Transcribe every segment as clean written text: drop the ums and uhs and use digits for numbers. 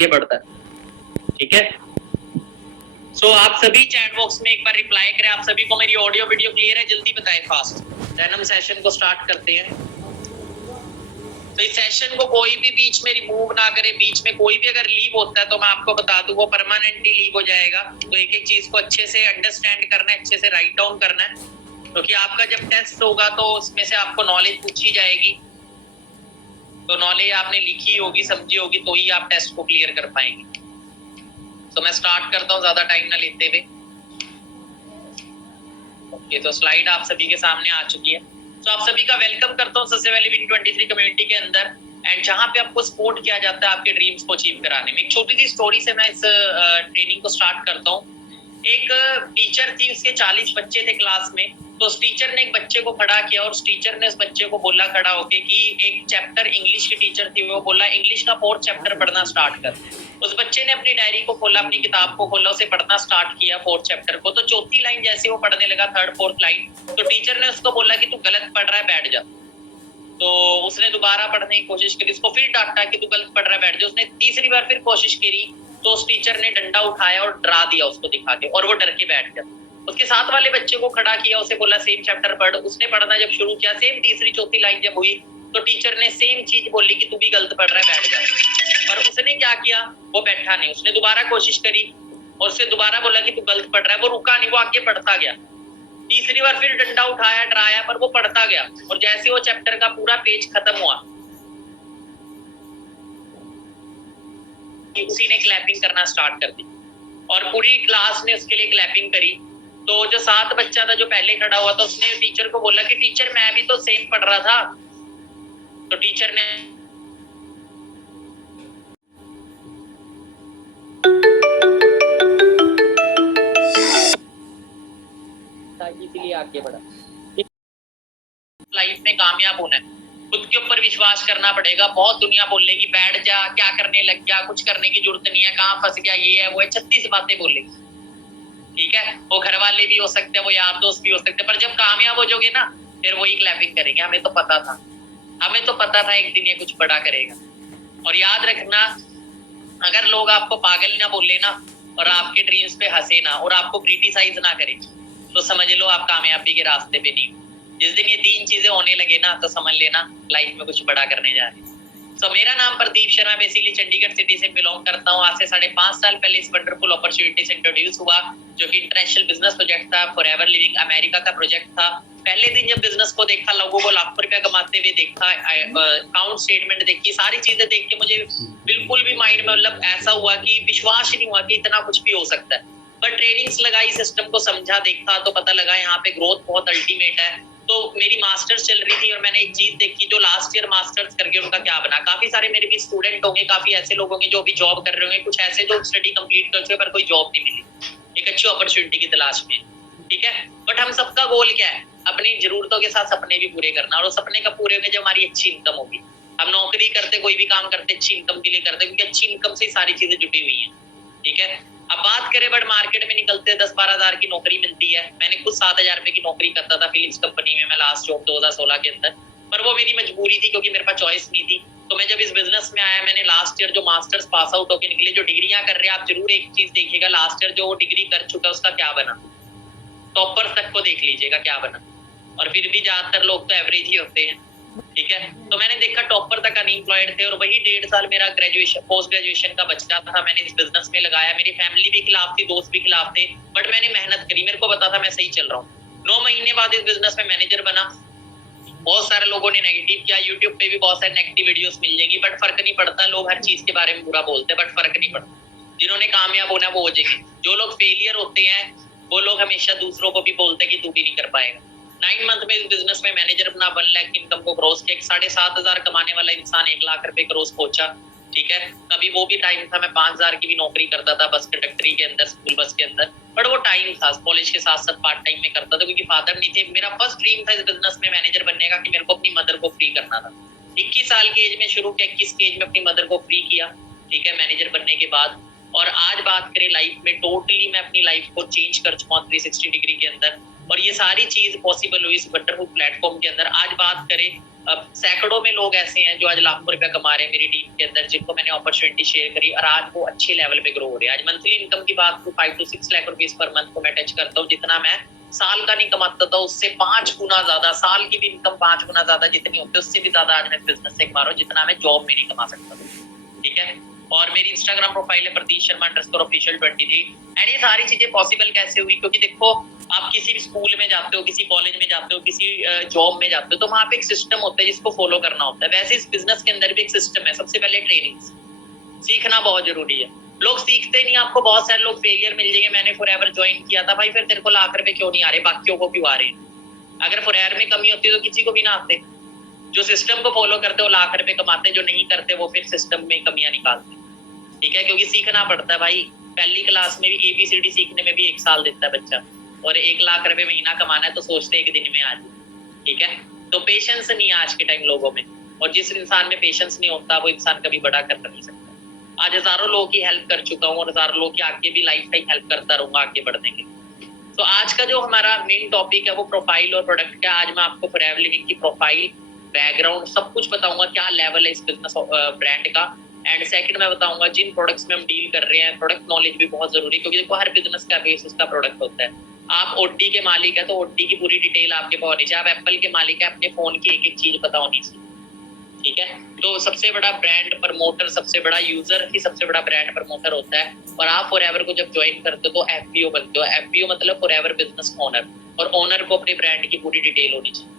ये बढ़ता है। ठीक है, सो आप सभी चैट बॉक्स में एक बार रिप्लाई करें। आप सभी को मेरी ऑडियो वीडियो क्लियर है? जल्दी बताएं फास्ट, देन हम सेशन को स्टार्ट करते हैं। तो इस सेशन को कोई भी बीच में रिमूव ना करे। बीच में कोई भी अगर लीव होता है तो मैं आपको बता दूं वो परमानेंटली लीव हो जाएगा। तो एक एक चीज को अच्छे से अंडरस्टैंड करना है, अच्छे से राइट डाउन करना है, क्योंकि आपका जब टेस्ट होगा तो उसमें से आपको नॉलेज पूछी जाएगी। तो नॉलेज आपने लिखी होगी, समझी होगी, तो ही आप टेस्ट को क्लियर कर पाएंगे। तो मैं स्टार्ट करता हूँ ज्यादा टाइम ना लेते हुए। ओके, तो स्लाइड आप सभी के सामने आ चुकी है। तो आप सभी का वेलकम करता हूँ सबसे पहले विन23 कम्युनिटी के अंदर, एंड जहां पे आपको सपोर्ट किया जाता है आपके ड्रीम्स को अचीव कराने में। एक छोटी सी स्टोरी से मैं इस ट्रेनिंग को स्टार्ट करता हूँ। एक टीचर थी, उसके 40 बच्चे थे क्लास में। तो उस टीचर ने एक बच्चे को खड़ा किया और उस टीचर ने उस बच्चे को बोला खड़ा होके कि एक चैप्टर, इंग्लिश की टीचर थी, वो बोला इंग्लिश का 4th चैप्टर पढ़ना स्टार्ट कर। उस बच्चे ने अपनी डायरी को खोला, अपनी किताब को खोला, उसे पढ़ना स्टार्ट किया 4th चैप्टर को। तो चौथी लाइन जैसे वो पढ़ने लगा, 3rd 4th लाइन, तो टीचर ने उसको बोला कि तू गलत पढ़ रहा है, बैठ जा। तो उसने दोबारा पढ़ने की कोशिश करी, उसको फिर डांटा कि तू गलत पढ़ रहा है, बैठ जा। उसने तीसरी बार फिर कोशिश करी, तो उस टीचर ने डंडा उठाया और डरा दिया उसको दिखा के, और वो डर के बैठ गया। उसके साथ वाले बच्चे को खड़ा किया, उसे बोला सेम चैप्टर पढ़। उसने पढ़ना जब शुरू किया, सेम तीसरी चौथी लाइन जब हुई, तो टीचर ने सेम चीज बोली कि तू भी गलत पढ़ रहा है, बैठ जा। पर उसने क्या किया, वो बैठा नहीं। उसने दोबारा कोशिश करी और उससे दोबारा बोला कि तू गलत पढ़ रहा है, वो रुका नहीं, वो आगे पढ़ता गया। तीसरी बार फिर डंडा उठाया, डराया, पर वो पढ़ता गया। और जैसे वो चैप्टर का पूरा पेज खत्म हुआ, उसी ने क्लैपिंग करना स्टार्ट कर दी और पूरी क्लास ने उसके लिए क्लैपिंग करी। तो जो 7 बच्चा था जो पहले खड़ा हुआ था, उसने टीचर को बोला कि टीचर मैं भी तो सेम पढ़ रहा था। तो टीचर ने इसीलिए आगे बढ़ा। लाइफ में कामयाब होना है, खुद के ऊपर विश्वास करना पड़ेगा। बहुत दुनिया बोलेगी बैठ जा, क्या करने लग गया, कुछ करने की जरूरत नहीं है, कहाँ फंस गया, ये है वो है, 36 बातें बोलेगी। ठीक है, वो घर वाले भी हो सकते हैं, वो यार दोस्त भी हो सकते हैं, पर जब कामयाब हो जाओगे ना, फिर वही क्लैपिंग करेंगे। हमें तो पता था, हमें तो पता था एक दिन ये कुछ बड़ा करेगा। और याद रखना, अगर लोग आपको पागल ना बोले ना, और आपके ड्रीम्स पे हंसे ना, और आपको क्रिटिसाइज ना करें, तो समझ लो आप कामयाबी के रास्ते पे नहीं। जिस दिन ये 3 चीजें होने लगे ना, तो समझ लेना लाइफ में कुछ बड़ा करने जा रहे हैं। तो मेरा नाम प्रदीप शर्मा, बेसिकली चंडीगढ़ सिटी से बिलोंग करता हूँ। आज से 5.5 साल पहले इस वंडरफुल अपॉर्चुनिटी से इंट्रोड्यूस हुआ, जो कि इंटरनेशनल बिजनेस प्रोजेक्ट था, फॉरएवर लिविंग अमेरिका का प्रोजेक्ट था। पहले दिन जब बिजनेस को देखा, लोगों को लाखों रुपया कमाते हुए देखा, अकाउंट स्टेटमेंट देखी, सारी चीजें देख के मुझे बिल्कुल भी माइंड में मतलब ऐसा हुआ कि विश्वास ही नहीं हुआ कि इतना कुछ भी हो सकता है। पर ट्रेनिंग्स लगाई, सिस्टम को समझा, देखा, तो पता लगा यहाँ पे ग्रोथ बहुत अल्टीमेट है। तो मेरी मास्टर्स चल रही थी और मैंने एक चीज देखी, जो लास्ट ईयर मास्टर्स करके उनका क्या बना। काफी सारे मेरे भी स्टूडेंट होंगे, काफी ऐसे लोग होंगे जो अभी जॉब कर रहे होंगे, कुछ ऐसे जो स्टडी कंप्लीट कर चुके पर कोई जॉब नहीं मिली, एक अच्छी अपॉर्चुनिटी की तलाश में। ठीक है, बट हम सबका गोल क्या है, अपनी जरूरतों के साथ सपने भी पूरे करना। और सपने कब पूरे होंगे, जब हमारी अच्छी इनकम होगी। हम नौकरी करते, कोई भी काम करते अच्छी इनकम के लिए करते, क्योंकि अच्छी इनकम से सारी चीजें जुड़ी हुई है। ठीक है, अब बात करें, बट मार्केट में निकलते 10-12 हजार की नौकरी मिलती है। मैंने खुद 7,000 रुपए की नौकरी करता था फिलिप्स कंपनी में, मैं लास्ट जॉब 2016 के अंदर, पर वो मेरी मजबूरी थी क्योंकि मेरे पास चॉइस नहीं थी। तो मैं जब इस बिजनेस में आया, मैंने लास्ट ईयर जो मास्टर्स पास आउट होकर निकले, जो डिग्रियां कर रहे हैं, आप जरूर एक चीज देखिएगा, लास्ट ईयर जो वो डिग्री कर चुका उसका क्या बना। टॉपर तक को देख लीजिएगा क्या बना, और फिर भी ज्यादातर लोग तो एवरेज ही होते हैं। ठीक है, तो मैंने देखा टॉपर तक अनएम्प्लॉयड थे, और वही 1.5 साल मेरा ग्रेजुएशन, पोस्ट ग्रेजुएशन का बचा था, मैंने इस बिजनेस में लगाया। मेरी फैमिली भी खिलाफ थी, दोस्त भी खिलाफ थे, बट मैंने मेहनत करी, मेरे को पता था मैं सही चल रहा हूँ। 9 महीने बाद इस बिजनेस में मैनेजर बना। बहुत सारे लोगों ने नेगेटिव किया, यूट्यूब पे भी बहुत सारे नेगेटिव वीडियोस मिल जाएंगी, बट फर्क नहीं पड़ता। लोग हर चीज के बारे में बुरा बोलते हैं, बट फर्क नहीं पड़ता। जिन्होंने कामयाब होना वो हो जाएंगे। जो लोग फेलियर होते हैं, वो लोग हमेशा दूसरों को भी बोलते हैं कि तू भी नहीं कर पाएगा। 9 मंथ में इस बिजनेस में मैनेजर अपना 1 लाख इनकम को क्रॉस किया। 7,500 कमाने वाला इंसान 1 लाख रुपए क्रॉस पहुंचा। ठीक है, कभी वो भी टाइम था मैं 5,000 की भी नौकरी करता था, बस कंडक्टरी के अंदर, स्कूल बस के अंदर, बट वो टाइम था, कॉलेज के साथ साथ पार्ट टाइम में करता था, क्योंकि फादर नहीं थे। मेरा फर्स्ट ड्रीम था इस बिजनेस में मैनेजर बनने का, कि मेरे को अपनी मदर को फ्री करना था। 21 साल की एज में शुरू किया, 21 की एज में अपनी मदर को फ्री किया। ठीक है, मैनेजर बनने के बाद। और आज बात करें लाइफ में, टोटली मैं अपनी लाइफ को चेंज कर चुका हूँ 360 डिग्री के अंदर। और ये सारी चीज पॉसिबल हुई इस वंडरफुल प्लेटफॉर्म के अंदर। आज बात करें, अब सैकड़ों में लोग ऐसे हैं जो आज लाखों रुपया कमा रहे हैं मेरी टीम के अंदर, जिनको मैंने अपॉर्चुनिटी शेयर करी और आज वो अच्छे लेवल पे ग्रो हो रहे हैं। आज मंथली इनकम की बात तो 5 to 6 lakh rupees per month को मैं टच करता हूँ, जितना मैं साल का नहीं कमाता था उससे 5 गुना ज्यादा, साल की भी इनकम 5 गुना ज्यादा जितनी होती है उससे भी ज्यादा आज मैं बिजनेस से कमा रहा हूँ जितना मैं जॉब में नहीं कमा सकता था। ठीक है, और मेरी इंस्टाग्राम प्रोफाइल है प्रतीश शर्मा _official 23। एंड ये सारी चीजें पॉसिबल कैसे हुई, क्योंकि देखो आप किसी भी स्कूल में जाते हो, किसी कॉलेज में जाते हो, किसी जॉब में जाते हो, तो वहां पे एक सिस्टम होता है जिसको फॉलो करना होता है। वैसे इस बिजनेस के अंदर भी एक सिस्टम है। सबसे पहले ट्रेनिंग सीखना बहुत जरूरी है। लोग सीखते नहीं, आपको बहुत सारे लोग फेलियर मिल जाएंगे, मैंने फॉरएवर ज्वाइन किया था, भाई फिर तेरे को लाख रुपए क्यों नहीं आ रहे, बाकियों को क्यों आ रहे हैं? अगर फॉरएवर में कमी होती तो किसी को भी ना आते। जो सिस्टम को फॉलो करते वो लाख रुपए कमाते, जो नहीं करते वो फिर सिस्टम में कमियां निकालते। ठीक है, क्योंकि सीखना पड़ता है भाई। पहली क्लास में भी ABCD सीखने में भी 1 साल देता है बच्चा, और 1 लाख रुपए महीना कमाना है तो सोचते एक दिन में आ जाए। ठीक है, तो पेशेंस नहीं है आज के टाइम लोगों में, और जिस इंसान में पेशेंस नहीं होता वो इंसान कभी बड़ा कर नहीं सकता। आज हजारों लोगों की हेल्प कर चुका हूँ और हजारों लोगों की आगे भी लाइफ टाइम हेल्प करता रहूंगा आगे बढ़ने के। तो आज का जो हमारा मेन टॉपिक है वो प्रोफाइल और प्रोडक्ट का। आज मैं आपको फॉरएवर लिविंग की प्रोफाइल, बैकग्राउंड सब कुछ बताऊंगा, क्या लेवल है इस बिजनेस ब्रांड का। एंड सेकंड मैं बताऊंगा जिन प्रोडक्ट्स में हम डील कर रहे हैं, प्रोडक्ट नॉलेज भी बहुत जरूरी है, क्योंकि देखो हर बिजनेस का बेस उसका प्रोडक्ट होता है। आप ओडी के मालिक है तो ओडी की पूरी डिटेल आपके पास होनी चाहिए। आप एप्पल के मालिक है, अपने फोन की एक एक चीज पता होनी चाहिए। ठीक है, तो सबसे बड़ा ब्रांड प्रमोटर, सबसे बड़ा यूजर ही सबसे बड़ा ब्रांड प्रमोटर होता है। और आप फॉरएवर को जब ज्वाइन करते हो तो FBO बनते हो। FBO मतलब फॉरएवर बिजनेस ओनर, और ओनर को अपने ब्रांड की पूरी डिटेल होनी चाहिए।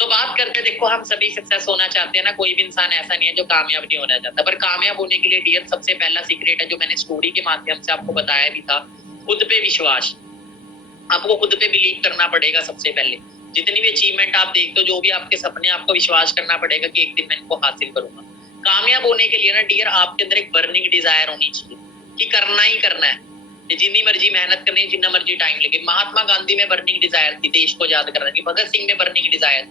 तो बात करते हैं, देखो हम सभी सक्सेस होना चाहते हैं ना, कोई भी इंसान ऐसा नहीं है जो कामयाब नहीं होना चाहता, पर कामयाब होने के लिए डियर सबसे पहला सीक्रेट है जो मैंने स्टोरी के माध्यम से आपको बताया भी था, खुद पे विश्वास। आपको खुद पे बिलीव करना पड़ेगा सबसे पहले। जितनी भी अचीवमेंट आप देखते हो, जो भी आपके सपने, आपको विश्वास करना पड़ेगा कि एक दिन मैं इनको हासिल करूंगा। कामयाब होने के लिए ना डियर आपके अंदर एक बर्निंग डिजायर होनी चाहिए कि करना ही करना है, जितनी मर्जी मेहनत करनी, जितना मर्जी टाइम लगे। महात्मा गांधी में बर्निंग डिजायर थी देश को आजाद करने की, भगत सिंह में बर्निंग डिजायर।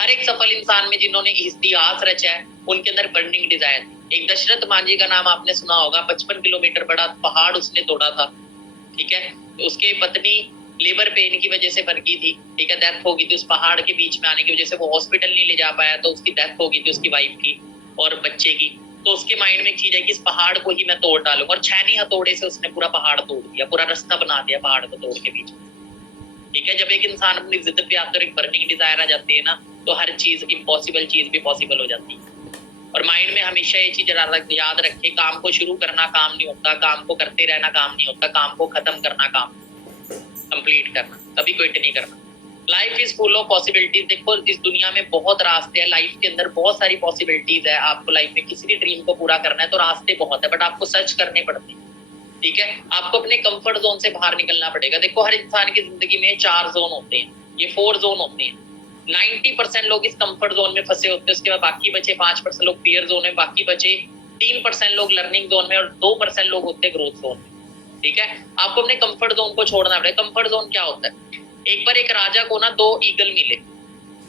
हर एक सफल इंसान में जिन्होंने इतिहास रचा है उनके अंदर बर्निंग डिजायर। एक दशरथ मांझी का नाम आपने सुना होगा, 55 किलोमीटर बड़ा पहाड़ उसने तोड़ा था। ठीक है, उसके पत्नी लेबर पेन की वजह से मर गई थी। ठीक है, डेथ हो गई थी उस पहाड़ के बीच में आने की वजह से। वो हॉस्पिटल नहीं ले जा पाया तो उसकी डेथ हो गई थी, उसकी वाइफ की और बच्चे की। तो उसके माइंड में एक चीज है कि इस पहाड़ को ही मैं तोड़ डालूंगा, और 6 हथौड़े से उसने पूरा पहाड़ तोड़ दिया, पूरा रास्ता बना दिया पहाड़ को तोड़ के बीच में। ठीक है, जब एक इंसान अपनी जिद पे आकर एक बर्निंग डिजायर आ जाती है ना, तो हर चीज, इम्पॉसिबल चीज भी पॉसिबल हो जाती है। और माइंड में हमेशा ये चीज याद रखे, काम को शुरू करना काम नहीं होता, काम को करते रहना काम नहीं होता, काम को खत्म करना काम, कंप्लीट करना, कभी क्विट नहीं करना। Life is full of possibilities. देखो इस दुनिया में बहुत रास्ते हैं, लाइफ के अंदर बहुत सारी पॉसिबिलिटीज है। आपको लाइफ में किसी भी ड्रीम को पूरा करना है तो रास्ते बहुत है, बट आपको सर्च करने पड़ते हैं। ठीक है, आपको अपने कंफर्ट जोन से बाहर निकलना पड़ेगा। देखो हर इंसान की जिंदगी में 4 जोन होते हैं, ये 4 जोन होते हैं। 90% लोग इस कंफर्ट जोन में फंसे होते हैं, उसके बाद बाकी बचे 5% लोग फियर जोन में, बाकी बचे 3% लोग लर्निंग जोन में, और 2% लोग होते हैं ग्रोथ जोन में। ठीक है, आपको अपने कंफर्ट जोन को छोड़ना पड़ेगा। कंफर्ट जोन क्या होता है? एक बार एक राजा को ना 2 ईगल मिले,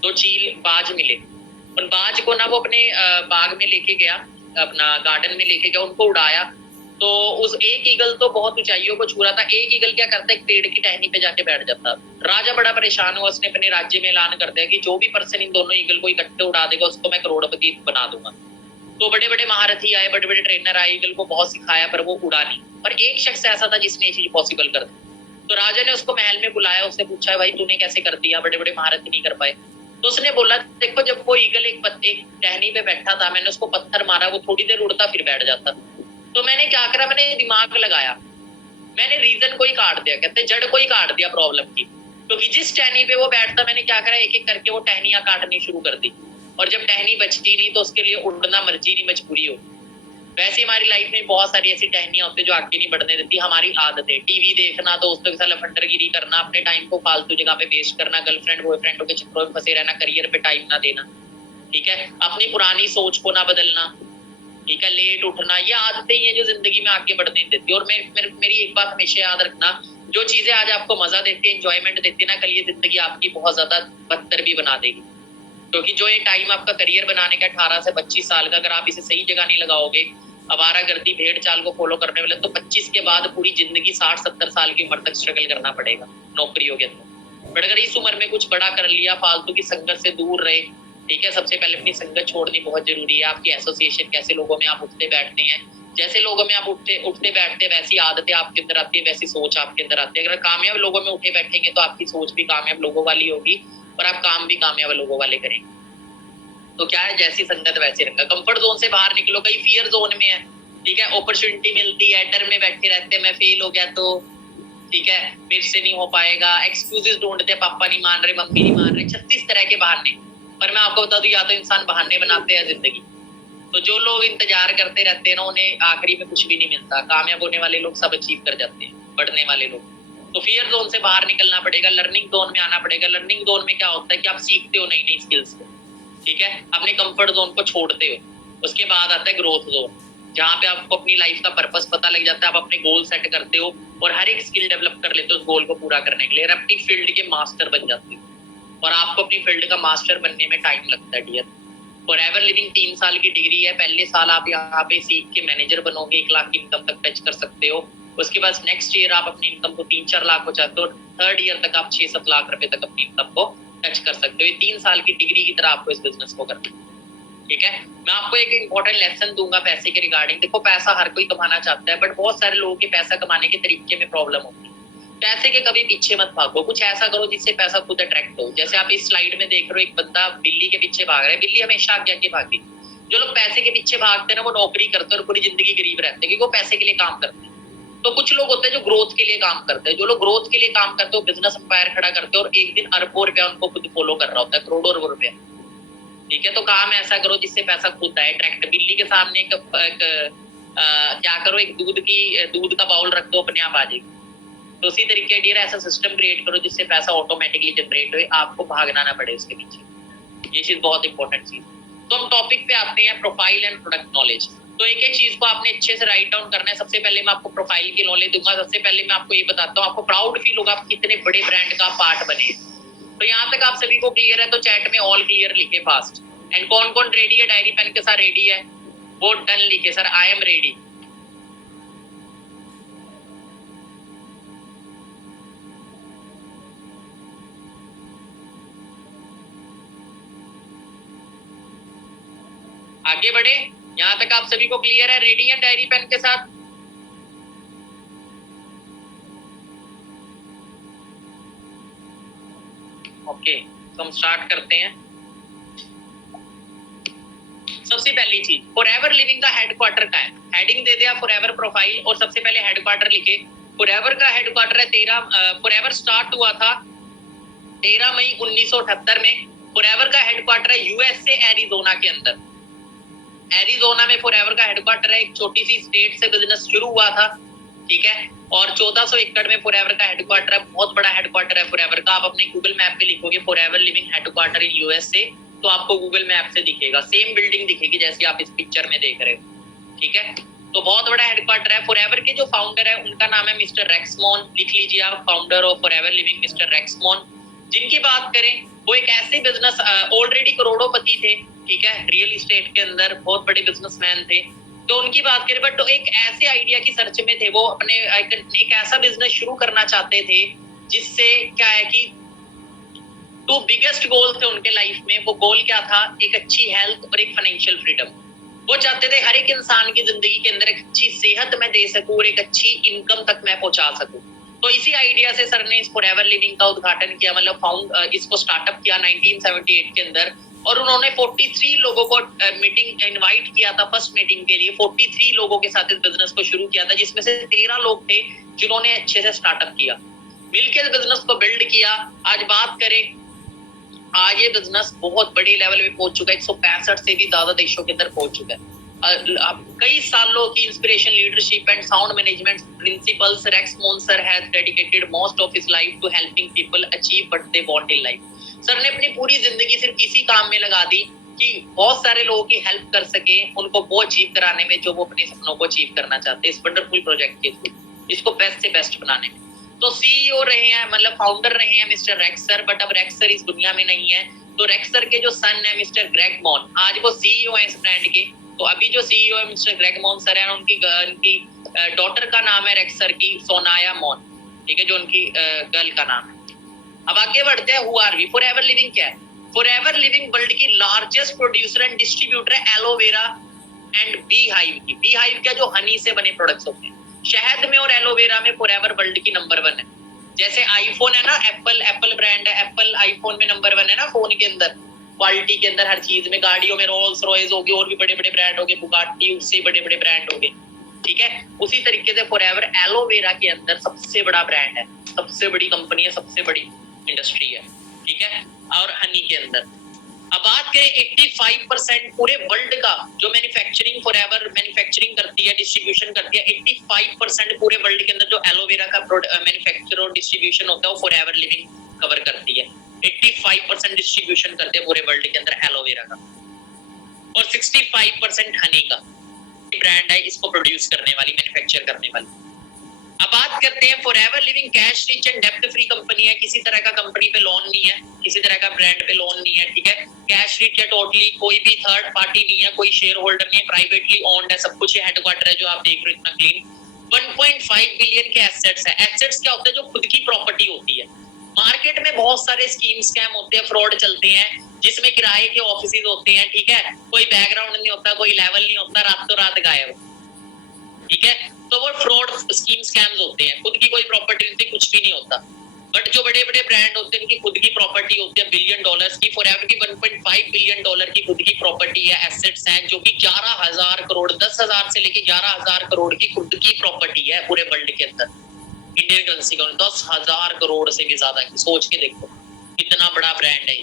2 चील बाज मिले। उन बाज को ना वो अपने बाग में लेके गया, अपना गार्डन में लेके गया, उनको उड़ाया। तो उस एक ईगल तो बहुत ऊंचाइयों को छू रहा था, एक ईगल क्या करता है, एक पेड़ की टहनी पे जाके बैठ जाता। राजा बड़ा परेशान हुआ, उसने अपने राज्य में ऐलान कर दिया कि जो भी पर्सन इन दोनों ईगल को इकट्ठे उड़ा देगा उसको मैं करोड़पति बना दूंगा। तो बड़े बड़े महारथी आए, बड़े बड़े ट्रेनर आए, ईगल को बहुत सिखाया, पर वो उड़ा नहीं। पर एक शख्स ऐसा था जिसने ये चीज पॉसिबल कर दी। तो राजा ने उसको महल में बुलाया, उससे पूछा भाई तूने कैसे कर दिया, बड़े बड़े महारथी नहीं कर पाए। तो उसने बोला देखो जब वो ईगल एक टहनी पे बैठा था, मैंने उसको पत्थर मारा, वो थोड़ी देर उड़ता फिर बैठ जाता। तो मैंने क्या करा, मैंने दिमाग लगाया, मैंने रीजन को ही काट दिया, कहते जड़ को ही काट दिया प्रॉब्लम की। क्योंकि जिस टहनी पे वो बैठता, मैंने क्या करा, एक एक करके वो टहनियां काटनी शुरू कर दी। और जब टहनी बचती नहीं तो उसके लिए उड़ना मर्जी नहीं, मजबूरी हो। वैसे हमारी लाइफ में बहुत सारी ऐसी टहनियां होती है जो आगे नहीं बढ़ने देती। हमारी आदत है टीवी देखना, दोस्तों के साथ लफंडरगिरी करना, अपने टाइम को फालतू जगह पे वेस्ट करना, गर्लफ्रेंड बॉयफ्रेंडों के चक्करों में फंसे रहना, करियर पे टाइम ना देना। ठीक है, अपनी पुरानी सोच को ना बदलना। ठीक है, लेट उठना, ये आदतें ही है जो जिंदगी में आगे बढ़ने नहीं देती। और मेरी एक बात हमेशा याद रखना, जो चीजें आज आपको मजा देती है, एंजॉयमेंट देती है ना, कल ये जिंदगी आपकी बहुत ज्यादा बदतर भी बना देगी। क्योंकि जो ये टाइम आपका करियर बनाने का 18 से 25 साल का, अगर आप इसे सही जगह नहीं लगाओगे, आवारागर्दी भेड़ चाल को फॉलो करने वाले, तो 25 के बाद पूरी जिंदगी 60-70 साल की उम्र तक स्ट्रगल करना पड़ेगा नौकरियों के अंदर। बट अगर इस उम्र में कुछ बड़ा कर लिया, फालतू की संगत से दूर रहे, ठीक है। सबसे पहले अपनी संगत छोड़नी बहुत जरूरी है। आपकी एसोसिएशन, कैसे लोगों में आप उठते बैठते हैं, जैसे लोगों में आप उठते बैठते, वैसी आदतें आपके अंदर आती है, वैसी सोच आपके अंदर आती है। अगर कामयाब लोगों में उठे बैठेंगे तो आपकी सोच भी कामयाब लोगों वाली होगी और आप काम भी कामयाब लोगों वाले करेंगे। तो क्या है, जैसी संगत वैसे रंगा। कंफर्ट जोन से बाहर निकलो। कई फियर जोन में है, ठीक है, अपॉर्चुनिटी मिलती है, डर में बैठे रहते हैं, मैं फेल हो गया तो, ठीक है, मेरे से नहीं हो पाएगा, एक्सक्यूजेस ढूंढते, पापा नहीं मान रहे, मम्मी नहीं मान रहे, 36 तरह के बहाने। पर मैं आपको बता दूं, या तो इंसान बहाने बनाते हैं जिंदगी। तो जो लोग इंतजार करते रहते हैं ना, उन्हें आखिरी में कुछ भी नहीं मिलता। कामयाब होने वाले लोग सब अचीव कर जाते हैं, बढ़ने वाले लोग। तो फियर जोन से बाहर निकलना पड़ेगा, लर्निंग जोन में आना पड़ेगा। लर्निंग जोन में क्या होता है कि आप सीखते हो नई नई स्किल्स को, ठीक है, अपने कंफर्ट जोन को छोड़ते हो। उसके बाद आता है ग्रोथ जोन, जहाँ पे आपको अपनी लाइफ का पर्पस पता लग जाता है, आप अपने गोल सेट करते हो और हर एक स्किल डेवलप कर लेते हो उस गोल को पूरा करने के लिए। अपनी फील्ड के मास्टर बन जाते हो और आपको अपनी फील्ड का मास्टर बनने में टाइम लगता है डियर। फॉरएवर लिविंग 3 साल की डिग्री है। पहले साल आप यहाँ पे सीख के मैनेजर बनोगे, 1 लाख की इनकम तक टच कर सकते हो। उसके बाद नेक्स्ट ईयर आप अपनी इनकम को 3-4 लाख पहुंचाते हो। थर्ड ईयर तक आप 6-7 लाख रुपए तक अपनी इनकम को टच कर सकते हो। ये 3 साल की डिग्री की तरह आपको इस बिजनेस को करना है, ठीक है। मैं आपको एक इंपॉर्टेंट लेसन दूंगा पैसे के रिगार्डिंग। देखो, पैसा हर कोई कमाना चाहता है, बट बहुत सारे लोगों के पैसा कमाने के तरीके में प्रॉब्लम होती है। पैसे के कभी पीछे मत भागो, कुछ ऐसा करो जिससे पैसा खुद अट्रैक्ट हो। जैसे आप इस स्लाइड में देख रहे हो, एक बंदा बिल्ली के पीछे भाग रहा है। बिल्ली हमेशा आगे आगे भागी। जो लोग पैसे के पीछे भागते हैं ना, वो नौकरी करते हैं और पूरी जिंदगी गरीब रहते हैं, क्योंकि वो पैसे के लिए काम करते हैं। तो कुछ लोग होते हैं जो ग्रोथ के लिए काम करते हैं। जो लोग ग्रोथ के लिए काम करते हैं, वो बिजनेस एम्पायर खड़ा करते हैं और एक दिन अरबों रुपया उनको खुद फॉलो कर रहा होता है, करोड़ों रुपया, ठीक है। तो काम ऐसा करो जिससे पैसा खुद आए डायरेक्ट। बिल्ली के सामने क्या करो, एक दूध का बाउल रख दो, अपने आप आ जाएगी। तो उसी तरीके डियर ऐसा सिस्टम क्रिएट करो जिससे पैसा ऑटोमेटिकली जनरेट हो, आपको भागना ना पड़े उसके पीछे। ये चीज बहुत इंपॉर्टेंट चीज। तो हम टॉपिक पे आते हैं, प्रोफाइल एंड प्रोडक्ट नॉलेज। तो एक एक चीज को आपने अच्छे से राइट डाउन करना है। सबसे पहले मैं आपको प्रोफाइल की नॉलेज दूंगा। सबसे पहले मैं आपको ये बताता हूँ, आपको प्राउड फील होगा आप कितने बड़े ब्रांड का पार्ट बने। तो यहाँ तक आप सभी को क्लियर है? तो चैट में ऑल क्लियर लिखे फास्ट। एंड कौन कौन रेडी है, डायरी पेन के साथ रेडी है, वो डन लिखे, सर आई एम रेडी। आगे बढ़े। यहाँ तक आप सभी को क्लियर है? रेडी है डायरी पेन के साथ? ओके, तो हम स्टार्ट करते हैं। सबसे पहली चीज, फॉरएवर लिविंग का हेडक्वार्टर का है। हेडिंग दे दिया फॉरएवर प्रोफाइल और सबसे पहले हेडक्वार्टर लिखे। फॉरएवर का हेडक्वार्टर है 13। फॉरएवर स्टार्ट हुआ था 13 मई 1978 में। फॉरएवर का हेडक्वार्टर है यूएसए एरिजोना के अंदर। एरिजोना में फॉरएवर का हेडक्वार्टर है। एक छोटी सी स्टेट से बिजनेस शुरू हुआ था, ठीक है। और 1400 एकड़ में फॉरएवर का हेडक्वार्टर है। बहुत बड़ा हेडक्वार्टर है फॉरएवर का। आप अपने गूगल मैप पे लिखोगे forever living headquarter in USA, तो आपको गूगल मैप से दिखेगा, सेम बिल्डिंग दिखेगी जैसे आप इस पिक्चर में देख रहे हो, ठीक है। तो बहुत बड़ा हेडक्वार्टर है। फॉरएवर के जो फाउंडर है उनका नाम है मिस्टर रेक्समोन। लिख लीजिए आप, founder of Forever Living mister Rex Maughan. जिनकी बात करें, वो एक ऐसे बिजनेस ऑलरेडी करोड़ोंपति थे, ठीक है, रियल इस्टेट के अंदर बहुत बड़े बिजनेसमैन थे। तो उनकी बात करें, बट तो एक ऐसे आइडिया की सर्च में थे। वो अपने एक ऐसा बिजनेस शुरू करना चाहते थे जिससे क्या है कि 2 बिगेस्ट गोल थे उनके लाइफ में। वो गोल क्या था? एक अच्छी हेल्थ और एक फाइनेंशियल फ्रीडम। वो चाहते थे हर एक इंसान की जिंदगी के अंदर एक अच्छी सेहत मैं दे सकूं और एक अच्छी इनकम तक मैं पहुंचा सकूं। तो इसी आइडिया से सर ने इस फॉरएवर लिविंग का उद्घाटन किया, मतलब इसको स्टार्टअप किया 1978 के अंदर। और उन्होंने 43 लोगों को मीटिंग इनवाइट किया था, फर्स्ट मीटिंग के लिए 43 लोगों के साथ इस बिजनेस को शुरू किया था, जिसमें से 13 लोग थे जिन्होंने अच्छे से स्टार्टअप किया, मिलकर बिजनेस को बिल्ड किया। आज बात करें, आज ये बिजनेस बहुत बड़े लेवल पे पहुंच चुका है। 165 से भी ज्यादा देशों के अंदर पहुंच चुका है। कई सालों की inspiration, leadership and sound management principles, Rex Maughan sir has dedicated most of his life to helping people achieve what they want in life. Sir ने अपनी पूरी जिंदगी सिर्फ इसी काम में लगा दी कि बहुत सारे लोगों की हेल्प कर सके, उनको वो अचीव कराने में जो वो अपने सपनों को अचीव करना चाहते हैं, इस वंडरफुल प्रोजेक्ट के थ्रू, इसको बेस्ट से बेस्ट बनाने में। तो सीईओ रहे हैं, मतलब फाउंडर रहे हैं मिस्टर रेक्स सर, बट अब रेक्स सर इस दुनिया में नहीं है। तो रेक्स सर के जो सन है मिस्टर ग्रेग मॉन, आज वो सीईओ है इस ब्रांड के। तो अभी जो सीईओ है मिस्टर ग्रेग मॉन सर है, उनकी डॉटर का नाम है रेक्स सर की, सोनाया मॉन, ठीक है, जो उनकी गर्ल का नाम है। अब आगे बढ़ते हैं, who are we. Forever living क्या है? फॉरएवर लिविंग वर्ल्ड की लार्जेस्ट प्रोड्यूसर एंड डिस्ट्रीब्यूटर है एलोवेरा एंड बी हाइव की। बी हाइव क्या, जो हनी से बने प्रोडक्ट्स होते हैं। शहद में और एलोवेरा में फॉरएवर वर्ल्ड की नंबर 1 है। जैसे आईफोन है ना, एप्पल ब्रांड है, एप्पल आईफोन में नंबर 1 है ना, फोन के अंदर, क्वालिटी के अंदर, हर चीज में। गाड़ियों में रोल्स रॉयस होगी, और भी बड़े बड़े ब्रांड होंगे, बुगाटी, उससे बड़े बड़े ब्रांड होंगे, ठीक है। उसी तरीके से फॉरएवर एलोवेरा के अंदर सबसे बड़ा ब्रांड है, सबसे बड़ी कंपनी है, सबसे बड़ी इंडस्ट्री है, ठीक है। और हनी के अंदर अब बात करें 85% पूरे वर्ल्ड का जो मैन्युफैक्चरिंग फॉरएवर मैन्युफैक्चरिंग करती है, डिस्ट्रीब्यूशन करती है, 85% पूरे वर्ल्ड के अंदर जो एलोवेरा का मैन्युफैक्चर और डिस्ट्रीब्यूशन होता है वो फॉरएवर लिविंग कवर करती है। 85% डिस्ट्रीब्यूशन करते हैं पूरे वर्ल्ड के अंदर एलोवेरा का, और 65% हनी का ब्रांड है इसको प्रोड्यूस करने वाली, मैन्युफैक्चर करने वाली। अब बात करते हैं forever living cash rich and डेब्ट फ्री कंपनी है। किसी तरह का कंपनी पे लोन नहीं है, किसी तरह का ब्रांड पे लोन नहीं है, ठीक है। कैश रिच है टोटली, कोई भी थर्ड पार्टी नहीं है, कोई शेयर होल्डर नहीं है, प्राइवेटली ओन्ड है सब कुछ। ये हेडक्वार्टर है जो आप देख रहे हो इतना क्लीन। 1.5 बिलियन के एसेट्स है। एसेट्स क्या होता है? जो खुद की प्रॉपर्टी होती है। मार्केट में बहुत सारे स्कीम स्कैम होते हैं, फ्रॉड चलते हैं, जिसमें किराए के ऑफिस होते हैं, ठीक है। कोई बैकग्राउंड नहीं होता, कोई लेवल नहीं होता, रातों रात गायब, ठीक है। तो वो फ्रॉड स्कीम स्कैम्स होते हैं, खुद की कोई प्रॉपर्टी नहीं, कुछ भी नहीं होता। बट जो बड़े बड़े ब्रांड होते हैं उनकी खुद की प्रॉपर्टी होती है बिलियन डॉलर्स की। फॉरएवर की 1.5 बिलियन डॉलर की खुद की प्रॉपर्टी है, एसेट्स हैं, जो कि 11,000 करोड़, 10,000 से लेके 11,000 करोड़ की खुद की प्रॉपर्टी है पूरे वर्ल्ड के अंदर। इंडियन करेंसी का 10,000 करोड़ से भी ज्यादा की, सोच के देखो कितना बड़ा ब्रांड है,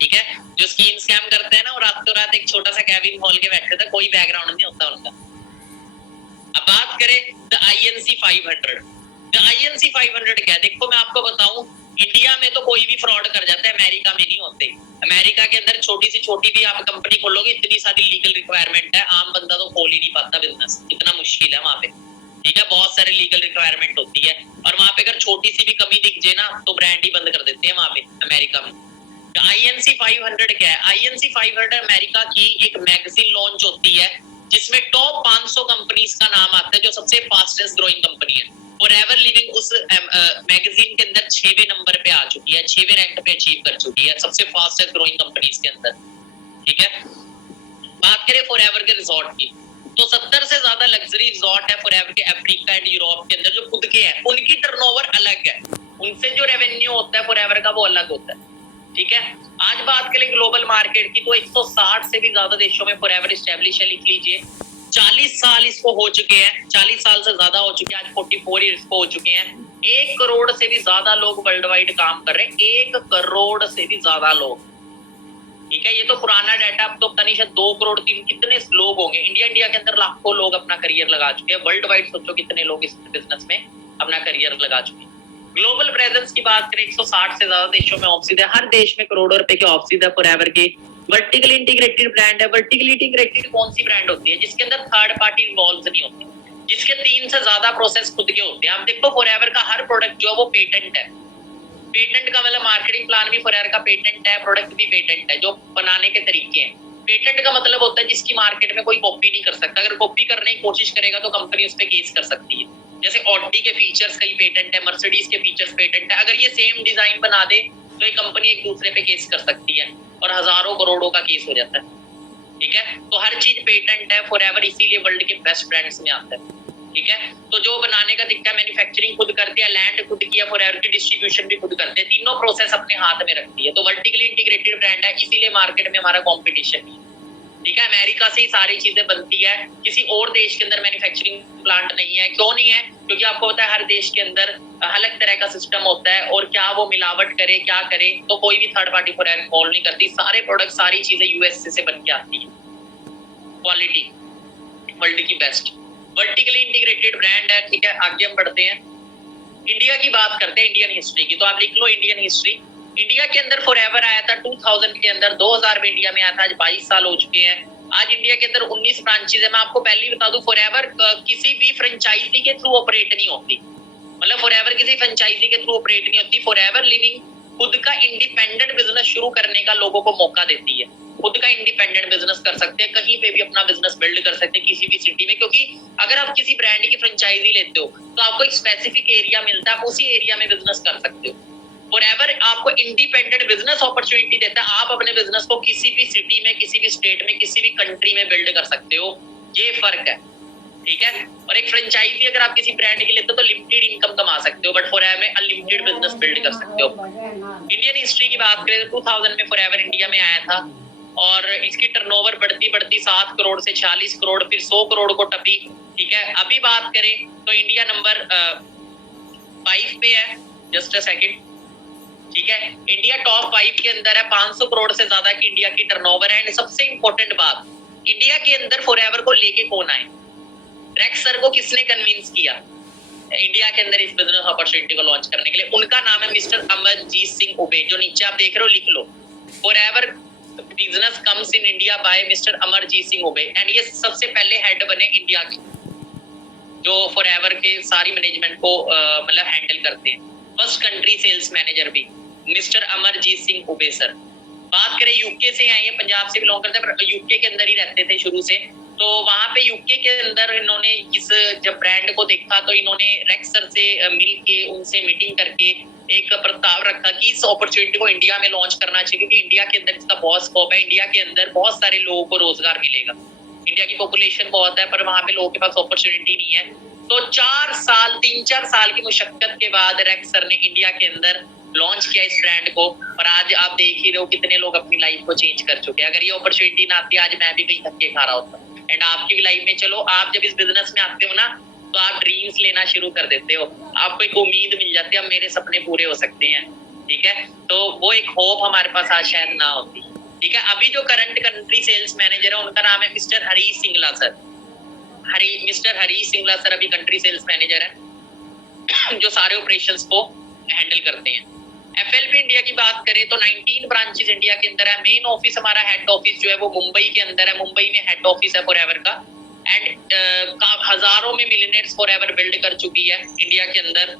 ठीक है। जो स्कीम स्कैम करते हैं ना, वो रातों रात एक छोटा सा कैबिन खोल के बैठे थे, कोई बैकग्राउंड नहीं होता उनका। अब बात करें द INC 500। द INC 500 क्या है? देखो मैं आपको बताऊं, इंडिया में तो कोई भी फ्रॉड कर जाता है, अमेरिका में नहीं होते। अमेरिका के अंदर छोटी सी छोटी भी आप कंपनी खोलोगे, इतनी सारी लीगल रिक्वायरमेंट है, आम बंदा तो खोल ही नहीं पाता बिजनेस, इतना मुश्किल है वहां पे, ठीक है। बहुत सारी लीगल रिक्वायरमेंट होती है, और वहां पे अगर छोटी सी भी कमी दिख जाए ना तो ब्रांड ही बंद कर देते हैं वहां पे, अमेरिका में। INC 500 क्या है? INC 500 अमेरिका की एक मैगजीन लॉन्च होती है, जिसमें टॉप 500 कंपनीज का नाम आता है, जो सबसे फास्टेस्ट ग्रोइंग कंपनी है। फॉरएवर लिविंग उस मैगजीन के अंदर 6वें नंबर पे आ चुकी है, 6वें रैंक पे अचीव कर चुकी है, सबसे फास्टेस्ट ग्रोइंग कंपनीज के अंदर, ठीक है। बात करें फॉरएवर के रिजॉर्ट की, तो 70 से ज्यादा लग्जरी रिजॉर्ट है फॉरएवर के अफ्रीका एंड यूरोप के अंदर, जो खुद के हैं। उनकी टर्नओवर अलग है, उनसे जो रेवेन्यू होता है फॉरएवर का वो अलग होता है, ठीक है। आज बात करें ग्लोबल मार्केट की, तो 160 से भी ज्यादा देशों में फॉरएवर एस्टैब्लिश है, लिख लीजिए। 40 साल इसको हो चुके हैं, 40 साल से ज्यादा हो चुके हैं, आज 44 ईयर्स को हो चुके हैं। 1 करोड़ से भी ज्यादा लोग वर्ल्ड वाइड काम कर रहे हैं, 1 करोड़ से भी ज्यादा लोग, ठीक है। ये तो पुराना डाटा, अब तो पता नहीं शायद 2 करोड़ 3 कितने लोग होंगे। इंडिया के अंदर लाखों लोग अपना करियर लगा चुके हैं, वर्ल्ड वाइड सोचो कितने लोग इस बिजनेस में अपना करियर लगा चुके हैं। ग्लोबल प्रेजेंस की बात करें, 160 से ज्यादा देशों में ऑफिस है, हर देश में करोड़ों रुपए के ऑफिस है फॉरएवर के। वर्टिकली इंटीग्रेटेड ब्रांड है। वर्टिकली इंटीग्रेटेड कौन सी ब्रांड होती है? जिसके अंदर थर्ड पार्टी इन्वॉल्व नहीं होती, जिसके 3 से ज्यादा प्रोसेस खुद के होते हैं। आप देखो फॉरएवर का हर प्रोडक्ट जो है वो पेटेंट है। पेटेंट का मतलब मार्केटिंग प्लान भी फॉरएवर का पेटेंट है, प्रोडक्ट भी पेटेंट है, जो बनाने के तरीके हैं। पेटेंट का मतलब होता है जिसकी मार्केट में कोई कॉपी नहीं कर सकता, अगर कॉपी करने की कोशिश करेगा तो कंपनी उस पर केस कर सकती है। जैसे ऑडी के फीचर्स कई पेटेंट है, मर्सिडीज के फीचर्स पेटेंट है, अगर ये सेम डिजाइन बना दे तो ये कंपनी एक दूसरे पे केस कर सकती है, और हजारों करोड़ों का केस हो जाता है, ठीक है। तो हर चीज पेटेंट है फॉरएवर, इसीलिए वर्ल्ड के बेस्ट ब्रांड्स में आता है, ठीक है। तो जो बनाने का दिक्कत, मैन्युफैक्चरिंग खुद करते हैं, लैंड खुद किया, फॉरएवर की डिस्ट्रीब्यूशन भी खुद करते हैं, तीनों प्रोसेस अपने हाथ में रखती है। तो वर्टिकली इंटीग्रेटेड ब्रांड है, इसीलिए मार्केट में हमारा कॉम्पिटिशन नहीं है, ठीक है। अमेरिका से ही सारी चीजें बनती है, किसी और देश के अंदर मैन्युफैक्चरिंग प्लांट नहीं है। क्यों नहीं है? क्योंकि आपको पता है हर देश के अंदर अलग तरह का सिस्टम होता है, और क्या वो मिलावट करे क्या करे, तो कोई भी थर्ड पार्टी फॉरएवर इन्वॉल्व नहीं करती। सारे प्रोडक्ट, सारी चीजें यूएसए से बन के आती है, क्वालिटी वर्ल्ड की बेस्ट, वर्टिकली इंटीग्रेटेड ब्रांड है, ठीक है। आगे हम बढ़ते हैं, इंडिया की बात करते हैं, इंडियन हिस्ट्री की। तो आप लिख लो इंडियन हिस्ट्री। इंडिया के अंदर फॉरएवर आया था 2000 के अंदर, 2000 में इंडिया में आया था, आज 22 साल हो चुके हैं। आज इंडिया के अंदर 19 ब्रांचेज है। मैं आपको पहले ही बता दूं, फॉरएवर किसी भी फ्रेंचाइजी के थ्रू ऑपरेट नहीं होती, मतलब फॉरएवर किसी फ्रेंचाइजी के थ्रू ऑपरेट नहीं होती। फॉरएवर लिविंग खुद का इंडिपेंडेंट बिजनेस शुरू करने का लोगों को मौका देती है, खुद का इंडिपेंडेंट बिजनेस कर सकते हैं, कहीं पे भी अपना बिजनेस बिल्ड कर सकते हैं, किसी भी सिटी में। क्योंकि अगर आप किसी ब्रांड की फ्रेंचाइजी लेते हो तो आपको एक स्पेसिफिक एरिया मिलता है, आप उसी एरिया में बिजनेस कर सकते हो, फॉरएवर आपको इंडिपेंडेंट बिजनेस अपॉर्चुनिटी देता है। आप अपने बिजनेस को किसी भी सिटी में, किसी भी स्टेट में, किसी भी कंट्री में बिल्ड कर सकते हो। ये फर्क है, ठीक है। और एक फ्रेंचाइजी अगर आप किसी ब्रांड की लेते हो तो लिमिटेड इनकम कमा सकते हो, बट फॉरएवर में अनलिमिटेड बिजनेस बिल्ड कर सकते हो। इंडियन हिस्ट्री की बात करें तो 2000 में फॉरएवर इंडिया में आया था और इसकी टर्नओवर बढ़ती बढ़ती 7 करोड़ से 40 करोड़, फिर 100 करोड़ को टपी, ठीक है। अभी बात करें तो इंडिया नंबर 5 पे है, जस्ट अ सेकंड, ठीक है। इंडिया टॉप 5 के अंदर है, 500 करोड़ से ज्यादा की इंडिया की टर्नओवर है। एंड सबसे इंपॉर्टेंट बात, इंडिया के अंदर फॉरएवर को लेके कौन आए? रेक्स सर को किसने कन्विंस किया इंडिया के अंदर इस बिजनेस अपॉर्चुनिटी को लॉन्च करने के लिए? उनका नाम है मिस्टर अमरजीत सिंह उबे, जो नीचे आप देख रहे हो, लिख लो, Forever business comes in India by mister Amarjit Singh उबे। एंड ये सबसे पहले हेड बने इंडिया के, जो फॉरएवर के सारी मैनेजमेंट को मतलब हैंडल करते हैं। फर्स्ट कंट्री सेल्स मैनेजर भी mister Amarjit Singh ube sir. बात करें यूके से आए हैं, पंजाब से बिलोंग करते हैं, पर यूके के अंदर ही रहते थे शुरू से। तो वहां पे यूके के अंदर इन्होंने इस जब ब्रांड को देखा तो इन्होंने रेक्स सर से मिल के उनसे मीटिंग करके एक प्रस्ताव रखा कि इस अपॉर्चुनिटी को इंडिया में लॉन्च करना चाहिए, क्योंकि इंडिया के अंदर इसका बहुत स्कोप है। इंडिया के अंदर बहुत सारे लोगों को रोजगार मिलेगा। इंडिया की पॉपुलेशन बहुत है, पर वहां पे लोगों के पास अपॉर्चुनिटी नहीं है। तो 3-4 साल की मुशक्कत के बाद रेक्स सर ने इंडिया के अंदर लॉन्च किया इस ब्रांड को। और आज आप देख ही रहे हो कितने लोग अपनी लाइफ को चेंज कर चुके हैं। अगर ये अपॉर्चुनिटी ना आती, आज मैं भी कहीं धक्के खा रहा होता। एंड आपकी भी लाइफ में, चलो आप जब इस बिजनेस में आते हो ना, तो आप ड्रीम्स लेना शुरू कर देते हो, आपको एक उम्मीद मिल जाती है, अब मेरे सपने पूरे हो सकते हैं, ठीक है। तो वो एक होप हमारे पास आज शायद ना होती, ठीक है। अभी जो करंट कंट्री सेल्स मैनेजर है उनका नाम है mister Harish Singla sir. Mister Harish Singla sir अभी कंट्री सेल्स मैनेजर है, जो सारे ऑपरेशंस को हैंडल करते हैं। एफएलपी इंडिया की बात करें तो 19 ब्रांचेस इंडिया के अंदर है। मेन ऑफिस हमारा हेड ऑफिस जो है वो मुंबई के अंदर है, मुंबई में हेड ऑफिस है फॉरएवर का। एंड हजारों में मिलियनेयर्स फॉरएवर बिल्ड कर चुकी है इंडिया के अंदर।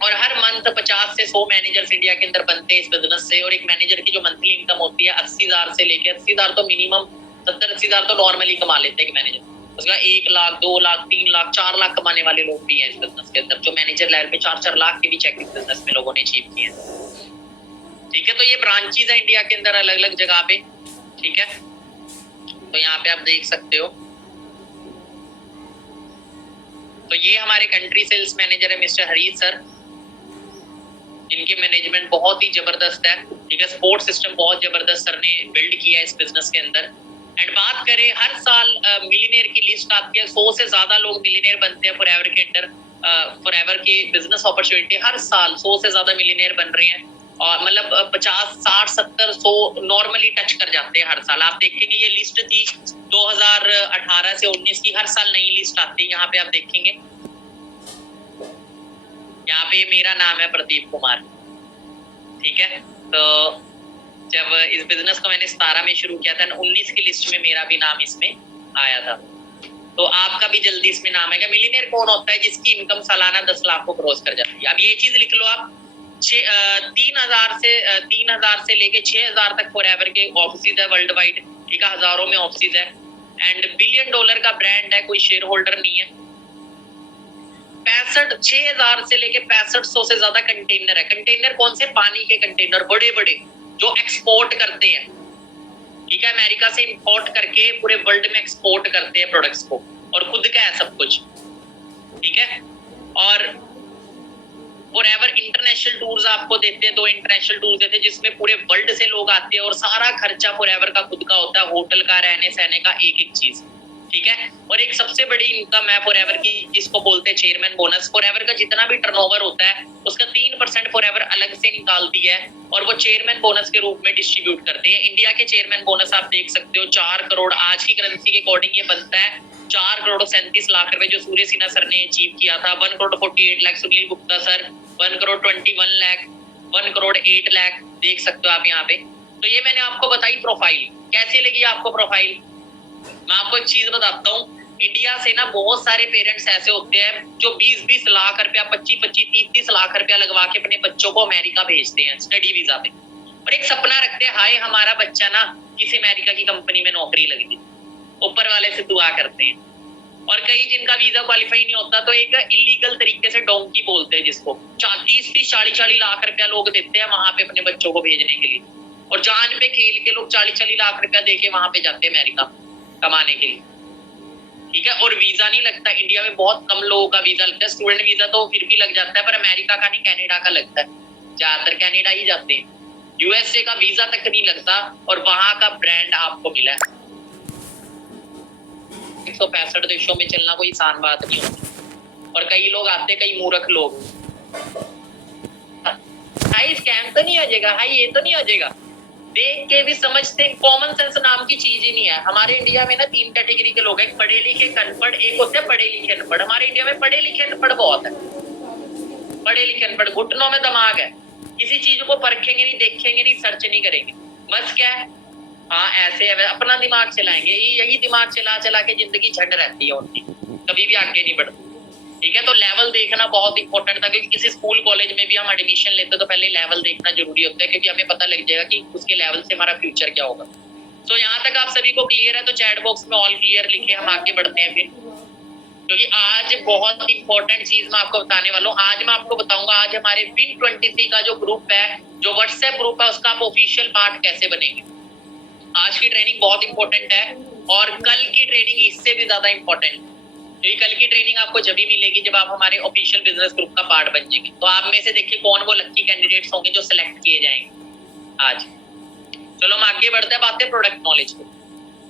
और हर मंथ 50 से 100 मैनेजर्स इंडिया के अंदर बनते हैं इस बिजनेस से। और एक मैनेजर की जो मंथली इनकम होती है 80,000 से लेकर 80,000 तो मिनिमम, 70-80,000 तो नॉर्मली कमा लेते हैं मैनेजर। उसका 1 लाख, 2 लाख, 3 लाख, 4 लाख कमाने वाले लोग भी हैं इस बिजनेस के अंदर, जो मैनेजर लेवल पे 4-4 लाख के भी चेक इस बिजनेस में लोगों ने अचीव किए हैं, ठीक है। तो ये ब्रांचेस है इंडिया के अंदर अलग अलग जगह पे, ठीक है। तो यहाँ पे आप देख सकते हो। तो ये हमारे कंट्री सेल्स मैनेजर है मिस्टर हरीश सर, इनकी मैनेजमेंट बहुत ही जबरदस्त है, ठीक है। सपोर्ट सिस्टम बहुत जबरदस्त सर ने बिल्ड किया है इस बिजनेस के अंदर। एंड बात करें, हर साल मिलियनेयर की लिस्ट आती है, 100 से ज्यादा लोग मिलियनेयर बनते हैं फॉरएवर के अंदर। फॉरएवर की बिजनेस अपॉर्चुनिटी हर साल 100 से ज्यादा मिलियनेयर बन रहे हैं, और मतलब 50, 60, 70, 100 नॉर्मली टच कर जाते हैं हर साल। आप देखेंगे ये लिस्ट थी 2018 से 19 की, हर साल नई लिस्ट आती है। यहाँ पे आप देखेंगे, यहाँ पे मेरा नाम है प्रदीप कुमार, ठीक है। तो जब इस बिजनेस को मैंने 17 में शुरू किया था, 19 की लिस्ट में मेरा भी नाम इसमें आया था। तो आपका भी जल्दी इसमें नाम आएगा। मिलियनेयर कौन होता है? जिसकी इनकम सालाना 10 लाख को क्रॉस कर जाती है। अब ये चीज लिख लो आप, 3,000 से लेके 6,000 तक फॉरएवर के ऑफिस है वर्ल्ड वाइड, ठीक है, हजारों में ऑफिस है। एंड $1 बिलियन का ब्रांड है, कोई शेयर होल्डर नहीं है। 6,000 से लेके 6500 से ज्यादा कंटेनर है। कंटेनर कौन से? पानी के कंटेनर, बड़े बड़े, जो एक्सपोर्ट करते हैं, ठीक है। अमेरिका से इंपोर्ट करके पूरे वर्ल्ड में एक्सपोर्ट करते हैं प्रोडक्ट्स को, और खुद का है सब कुछ, ठीक है। और फॉरएवर इंटरनेशनल टूर्स आपको देते हैं, 2 इंटरनेशनल टूर्स देते हैं, जिसमें पूरे वर्ल्ड से लोग आते हैं, और सारा खर्चा फॉरएवर का खुद का होता है, होटल का, रहने सहने का, एक एक चीज, ठीक है। और एक सबसे बड़ी इनकम है फॉरएवर की, जिसको बोलते हैं चेयरमैन बोनस। फॉरएवर का जितना भी टर्नओवर होता है उसका 3% फॉरएवर अलग से निकालती है, और वो चेयरमैन बोनस के रूप में डिस्ट्रीब्यूट करते हैं। इंडिया के चेयरमैन बोनस आप देख सकते हो 4 करोड़, आज की करेंसी के अकॉर्डिंग ये बनता है 4 करोड़ 37 लाख रुपए, जो सूर्य सिन्हा सर ने अचीव किया था। 1 करोड़ 48 लाख सुनील गुप्ता सर, 1 करोड़ 21 लाख, 1 करोड़ 8 लाख, देख सकते हो आप यहाँ पे। तो ये मैंने आपको बताई प्रोफाइल। कैसी लगी आपको प्रोफाइल? मैं आपको एक चीज बताता हूँ, इंडिया से ना बहुत सारे पेरेंट्स ऐसे होते हैं जो 20-20 लाख रुपया, 25-25, 30-30 लाख रुपया लगवा के अपने बच्चों को अमेरिका भेजते हैं स्टडी वीजा पे, और एक सपना रखते हैं, हाय हमारा बच्चा ना किसी अमेरिका की कंपनी में नौकरी लगी, ऊपर वाले से दुआ करते हैं। और कई जिनका वीजा क्वालिफाई नहीं होता तो एक इलीगल तरीके से डोंकी बोलते हैं जिसको 30-40 लाख रुपया लोग देते हैं वहां पे अपने बच्चों को भेजने के लिए, और जान पे खेल के लोग 40-40 लाख रुपया देके वहां पे जाते हैं अमेरिका कमाने के लिए, ठीक है। और वीजा नहीं लगता इंडिया में, बहुत कम लोगों का वीजा लगता है। स्टूडेंट वीजा तो फिर भी लग जाता है, पर अमेरिका का नहीं, कनाडा का लगता है, ज्यादातर कनाडा ही जाते हैं। यूएसए का वीजा तक नहीं लगता और वहां का ब्रांड आपको मिला है। 165 देशों में चलना कोई आसान बात नहीं होती, और कई लोग आते, कई मूर्ख लोग, हाई स्कैम तो नहीं हो जाएगा, हाई ये तो नहीं हो जाएगा, देख के भी समझते। कॉमन सेंस नाम की चीज ही नहीं है हमारे इंडिया में ना। 3 कैटेगरी के लोग हैं, पढ़े लिखे अनपढ़, एक होते हैं पढ़े लिखे अनपढ़। हमारे इंडिया में पढ़े लिखे अनपढ़ बहुत है, पढ़े लिखे अनपढ़, घुटनों में दिमाग है, किसी चीज को परखेंगे नहीं, देखेंगे नहीं, सर्च नहीं करेंगे, बस क्या है, हाँ ऐसे है, अपना दिमाग चलाएंगे। यही दिमाग चला चला के जिंदगी झंड रहती है उनकी, कभी भी आगे नहीं बढ़ती, ठीक है। तो लेवल देखना बहुत इंपॉर्टेंट था, क्योंकि किसी स्कूल कॉलेज में भी हम एडमिशन लेते तो पहले लेवल देखना जरूरी होता है, क्योंकि हमें पता लग जाएगा कि उसके लेवल से हमारा फ्यूचर क्या होगा। तो यहाँ तक आप सभी को क्लियर है, तो चैट बॉक्स में ऑल क्लियर लिखे, हम आगे बढ़ते हैं फिर, क्योंकि आज बहुत इंपॉर्टेंट चीज मैं आपको बताने वाला हूँ। आज मैं आपको बताऊंगा, आज हमारे Win23 का जो ग्रुप है, जो व्हाट्सएप ग्रुप है, उसका आप ऑफिशियल पार्ट कैसे बनेंगे। आज की ट्रेनिंग बहुत इंपॉर्टेंट है, और कल की ट्रेनिंग इससे भी ज्यादा इंपॉर्टेंट है। तो कल की ट्रेनिंग आपको जब भी मिलेगी जब आप हमारे ऑफिशियल बिजनेस ग्रुप का पार्ट बन जाएंगे। तो आप में से देखिए कौन वो लकी कैंडिडेट्स होंगे जो सिलेक्ट किए जाएंगे आज। चलो हम आगे बढ़ते हैं, बातें प्रोडक्ट नॉलेज को,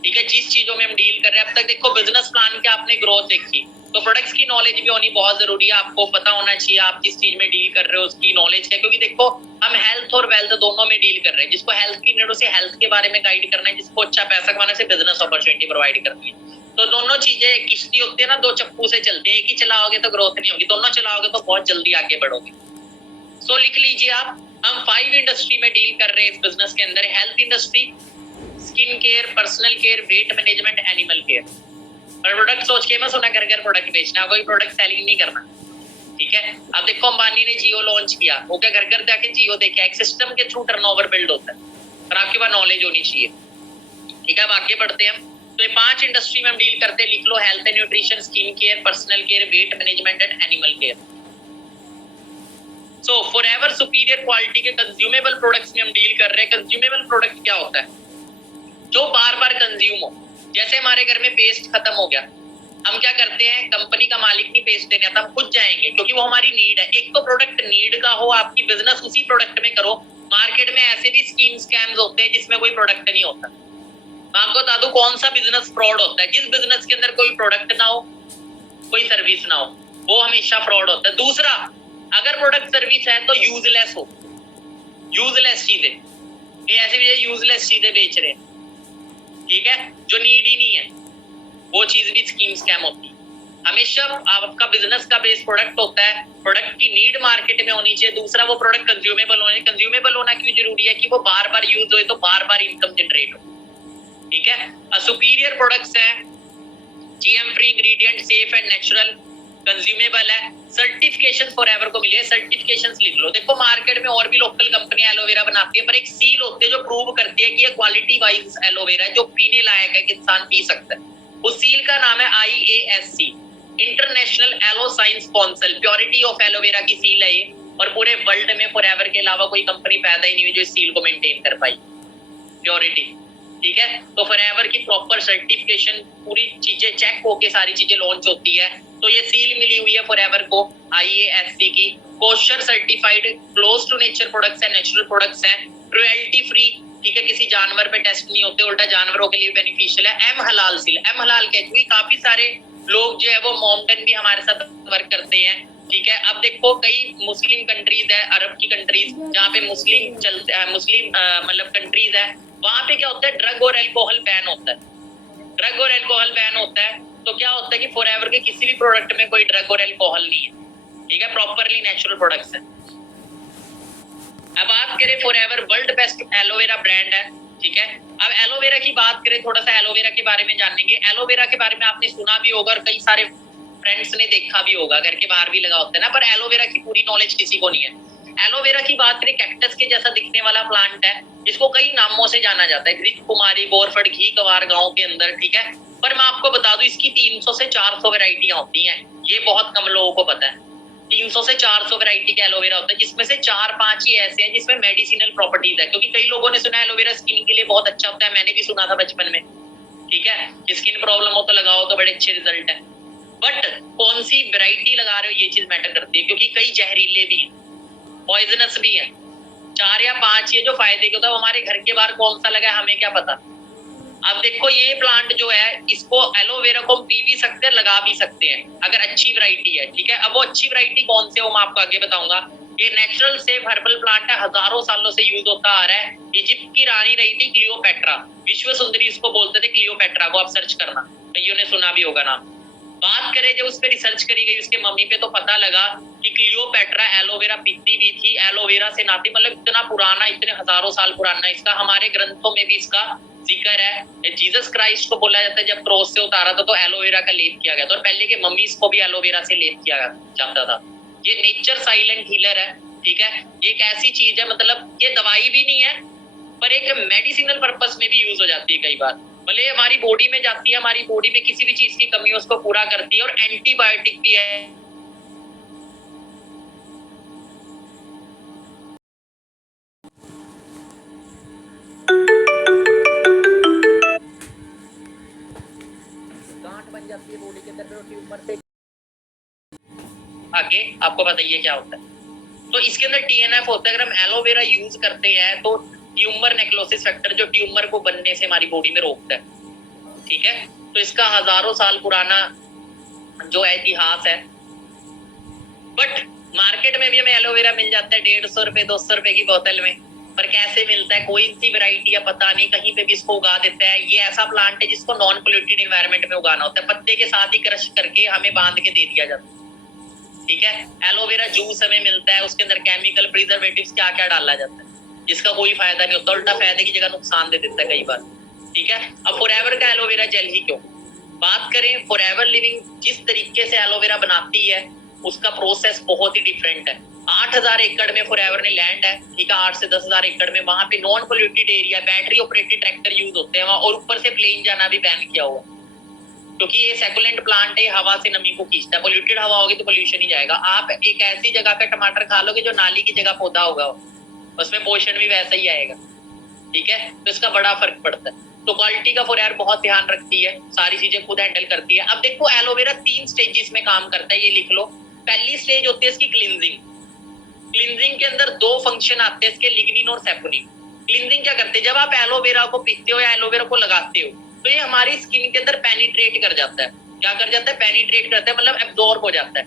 ठीक है। जिस चीजों में हम डील कर रहे हैं, अब तक देखो बिजनेस प्लान के आपने ग्रोथ देखी, तो प्रोडक्ट्स की नॉलेज भी होनी बहुत जरूरी है। आपको पता होना चाहिए आप जिस चीज में डील कर रहे हो उसकी नॉलेज है, क्योंकि देखो हम हेल्थ और वेल्थ दोनों में डील कर रहे हैं। जिसको हेल्थ की नीड, उसे हेल्थ के बारे में गाइड करना है, जिसको अच्छा पैसा कमाने से बिजनेस अपॉर्चुनिटी प्रोवाइड करनी है। तो दोनों चीजें किश्ती होती है ना, 2 चप्पू से चलते हैं, एक ही चलाओगे तो ग्रोथ नहीं होगी, दोनों चलाओगे तो बहुत जल्दी आगे बढ़ोगे। सो लिख लीजिए आप, हम 5 इंडस्ट्री में डील कर रहे हैं इस बिजनेस के अंदर। Health industry, skin care, personal care, weight management, animal care. और प्रोडक्ट सोच के मत सोना कर प्रोडक्ट बेचना, कोई प्रोडक्ट सेलिंग नहीं करना, ठीक है। अब देखो अंबानी ने जियो लॉन्च किया, वो क्या घर जाके जियो देखा, एक सिस्टम के थ्रू टर्नओवर बिल्ड होता है, और आपके पास नॉलेज होनी चाहिए, ठीक है। अब आगे बढ़ते हैं। तो ये 5 इंडस्ट्री में हम डील करते हैं, लिख लो, health and nutrition, skin care, personal care, weight management and animal care. So Forever superior quality के कंज्यूमेबल प्रोडक्ट्स में हम डील कर रहे हैं। कंज्यूमेबल प्रोडक्ट क्या होता है? जो बार बार कंज्यूम हो। जैसे हमारे घर में पेस्ट खत्म हो गया, हम क्या करते हैं, कंपनी का मालिक नहीं पेस्ट देने आता, हम खुद जाएंगे, क्योंकि वो हमारी नीड है। एक तो प्रोडक्ट नीड का हो, आपकी बिजनेस उसी प्रोडक्ट में करो। मार्केट में ऐसे भी स्कीम स्कैम्स होते हैं जिसमें कोई प्रोडक्ट नहीं होता। मैं आपको बता दूं कौन सा बिजनेस फ्रॉड होता है। जिस बिजनेस के अंदर कोई प्रोडक्ट ना हो, कोई सर्विस ना हो, वो हमेशा फ्रॉड होता है। दूसरा, अगर प्रोडक्ट सर्विस है तो यूजलेस हो, यूजलेस चीजें, ये ऐसे भी यूजलेस चीजें बेच रहे हैं, ठीक है, जो नीड ही नहीं है, वो चीज भी स्कीम स्कैम होती है। हमेशा आपका बिजनेस का बेस प्रोडक्ट होता है, प्रोडक्ट की नीड मार्केट में होनी चाहिए। दूसरा, वो प्रोडक्ट कंज्यूमेबल होने, कंज्यूमेबल होना क्यों जरूरी है कि वो बार बार यूज हो, तो बार बार इनकम जनरेट हो, ठीक है। सुपीरियर प्रोडक्ट्स हैं, GM free ingredient, safe and natural, consumable है, सर्टिफिकेशन फॉरएवर को मिली है। सर्टिफिकेशंस लिख लो। देखो मार्केट में और भी लोकल कंपनी एलोवेरा बनाती है, पर एक सील होती है जो प्रूव करती है कि ये क्वालिटी वाइज एलोवेरा है, जो पीने लायक है, कि इंसान पी सकता है। उस सील का नाम है IASC, international aloe science council. Purity of aloe vera की सील है ये, और पूरे वर्ल्ड में फॉरएवर के अलावा कोई कंपनी पैदा ही नहीं हुई जो इस सील को मेंटेन कर पाई, प्योरिटी, ठीक है। तो फॉरएवर की प्रॉपर सर्टिफिकेशन, पूरी चीजें चेक होके सारी चीजें लॉन्च होती है। तो ये सील मिली हुई है फॉरएवर को IASC की। Kosher certified, close to nature products है, नेचुरल प्रोडक्ट्स हैं, क्रुएल्टी फ्री, ठीक है, किसी जानवर पे टेस्ट नहीं होते, उल्टा जानवरों के लिए बेनिफिशियल है। एम हलाल सील, एम हलाल क्या है, काफी सारे लोग जो है वो मॉमडन भी हमारे साथ वर्क करते हैं, ठीक है। अब देखो कई मुस्लिम कंट्रीज है, अरब की कंट्रीज जहाँ पे मुस्लिम चलते हैं, मुस्लिम मतलब कंट्रीज है, वहां पे क्या होता है, ड्रग और अल्कोहल बैन होता है। ड्रग और अल्कोहल बैन होता है, तो क्या होता है कि फॉरएवर के किसी भी प्रोडक्ट में कोई ड्रग और अल्कोहल नहीं है, ठीक है, प्रॉपरली नेचुरल प्रोडक्ट्स है। अब बात करें, forever world best aloe vera brand है, ठीक है। अब एलोवेरा की बात करें, थोड़ा सा एलोवेरा के बारे में जानेंगे। एलोवेरा के बारे में आपने सुना भी होगा और कई सारे फ्रेंड्स ने देखा भी होगा, घर के बाहर भी लगा होता है ना, पर एलोवेरा की पूरी नॉलेज किसी को नहीं है। एलोवेरा की बात करें, कैक्टस के जैसा दिखने वाला प्लांट है, जिसको कई नामों से जाना जाता है, घृत कुमारी, बोरफट, घी कवार गांव के अंदर, ठीक है। पर मैं आपको बता दूं इसकी 300 से 400 वैरायटियां होती हैं, ये बहुत कम लोगों को पता है। 300 से 400 वैरायटी का एलोवेरा होता है, जिसमें से 4-5 ही ऐसे हैं जिसमें मेडिसिनल प्रॉपर्टीज है। क्योंकि कई लोगों ने सुना है एलोवेरा स्किन के लिए बहुत अच्छा होता है, मैंने भी सुना था बचपन में, ठीक है, स्किन प्रॉब्लम हो तो लगाओ तो बड़े अच्छे रिजल्ट है। बट कौन सी वैरायटी लगा रहे हो ये चीज मैटर करती है, क्योंकि कई जहरीले भी हैं, पॉइजनस भी है। 4 या 5 ये जो फायदे के होता है, हमारे घर के बाहर कौन सा लगा है हमें क्या पता। अब देखो ये प्लांट जो है, इसको एलोवेरा को हम पी भी सकते हैं, लगा भी सकते हैं, अगर अच्छी वैरायटी है, ठीक है। अब वो अच्छी वैरायटी कौन से, वो मैं आपको आगे बताऊंगा। ये नेचुरल सेफ हर्बल प्लांट है, हजारों सालों से यूज होता आ रहा है। इजिप्ट की रानी रही थी क्लियोपेट्रा, विश्व सुंदरी इसको बोलते थे क्लियोपेट्रा को, आप सर्च करना, कईयों ने सुना भी होगा नाम। बात करें जब उस पर रिसर्च करी गई उसके मम्मी पे, तो पता लगा कि क्लियोपेट्रा एलोवेरा पीती भी थी, एलोवेरा से नाती, मतलब इतना पुराना, इतने हजारों साल पुराना इसका, हमारे ग्रंथों में भी इसका जिक्र है। जीसस क्राइस्ट को बोला जाता है जब क्रॉस से उतारा था तो एलोवेरा का लेप किया गया था, और पहले के मम्मीज को भी एलोवेरा से लेप किया जाता था। ये नेचर साइलेंट हीलर है, ठीक है। ये एक ऐसी चीज है, मतलब ये दवाई भी नहीं है पर एक मेडिसिनल पर्पस में भी यूज हो जाती है कई बार। भले हमारी बॉडी में जाती है, हमारी बॉडी में किसी भी चीज की कमी है उसको पूरा करती है, और एंटीबायोटिक भी है। गांठ बन जाती है बॉडी के अंदर, ट्यूमर से आगे आपको बताइए क्या होता है। तो इसके अंदर TNF होता है। अगर हम एलोवेरा यूज करते हैं तो ट्यूमर नेक्रोसिस फैक्टर, जो ट्यूमर को बनने से हमारी बॉडी में रोकता है, ठीक है। तो इसका हजारों साल पुराना जो इतिहास है। बट मार्केट में भी हमें एलोवेरा मिल जाता है 150 रुपए 200 रुपए की बोतल में, पर कैसे मिलता है, कोई सी वैरायटी है पता नहीं, कहीं पे भी इसको उगा देता है। ये ऐसा प्लांट है जिसको नॉन पोल्यूटेड एनवायरनमेंट में उगाना होता है, पत्ते के साथ ही क्रश करके हमें बांध के दे दिया जाता है, ठीक है। एलोवेरा जूस हमें मिलता है, उसके अंदर केमिकल प्रिजर्वेटिव्स क्या क्या डाला जाता है, जिसका कोई फायदा नहीं होता, उल्टा फायदे की जगह नुकसान दे देता है कई बार, ठीक है। अब फॉरएवर का एलोवेरा जेल ही क्यों बात करें, फॉरएवर लिविंग जिस तरीके से एलोवेरा बनाती है उसका प्रोसेस बहुत ही डिफरेंट है। 8000 एकड़ में फॉरएवर ने लैंड है, ठीक है, 8 से 10,000 एकड़ में, वहां पे non polluted area, battery operated tractor use होते हैं वहां, और ऊपर से प्लेन जाना भी बैन किया हुआ, क्योंकि ये सेकुलेंट प्लांट है, हवा से नमी को खींचता है। पोल्यूटेड हवा होगी तो पोल्यूशन ही जाएगा। आप एक ऐसी जगह का टमाटर खा लोगे जो नाली की जगह पौधा होगा, उसमें पोषण भी वैसा ही आएगा, ठीक है। तो इसका बड़ा फर्क पड़ता है। तो क्वालिटी का फॉरएवर बहुत ध्यान रखती है, सारी चीजें खुद हैंडल करती है। अब देखो एलोवेरा 3 स्टेजेस में काम करता है, ये लिख लो। पहली स्टेज होती है इसकी क्लींजिंग। क्लींजिंग के अंदर 2 फंक्शन आते हैं इसके, लिग्निन और सेपोनिन। क्लींजिंग क्या करते हैं, जब आप एलोवेरा को पीते हो या एलोवेरा को लगाते हो तो ये हमारी स्किन के अंदर पेनिट्रेट कर जाता है। क्या कर जाता है, पेनिट्रेट करता है, मतलब एब्जॉर्ब हो जाता है,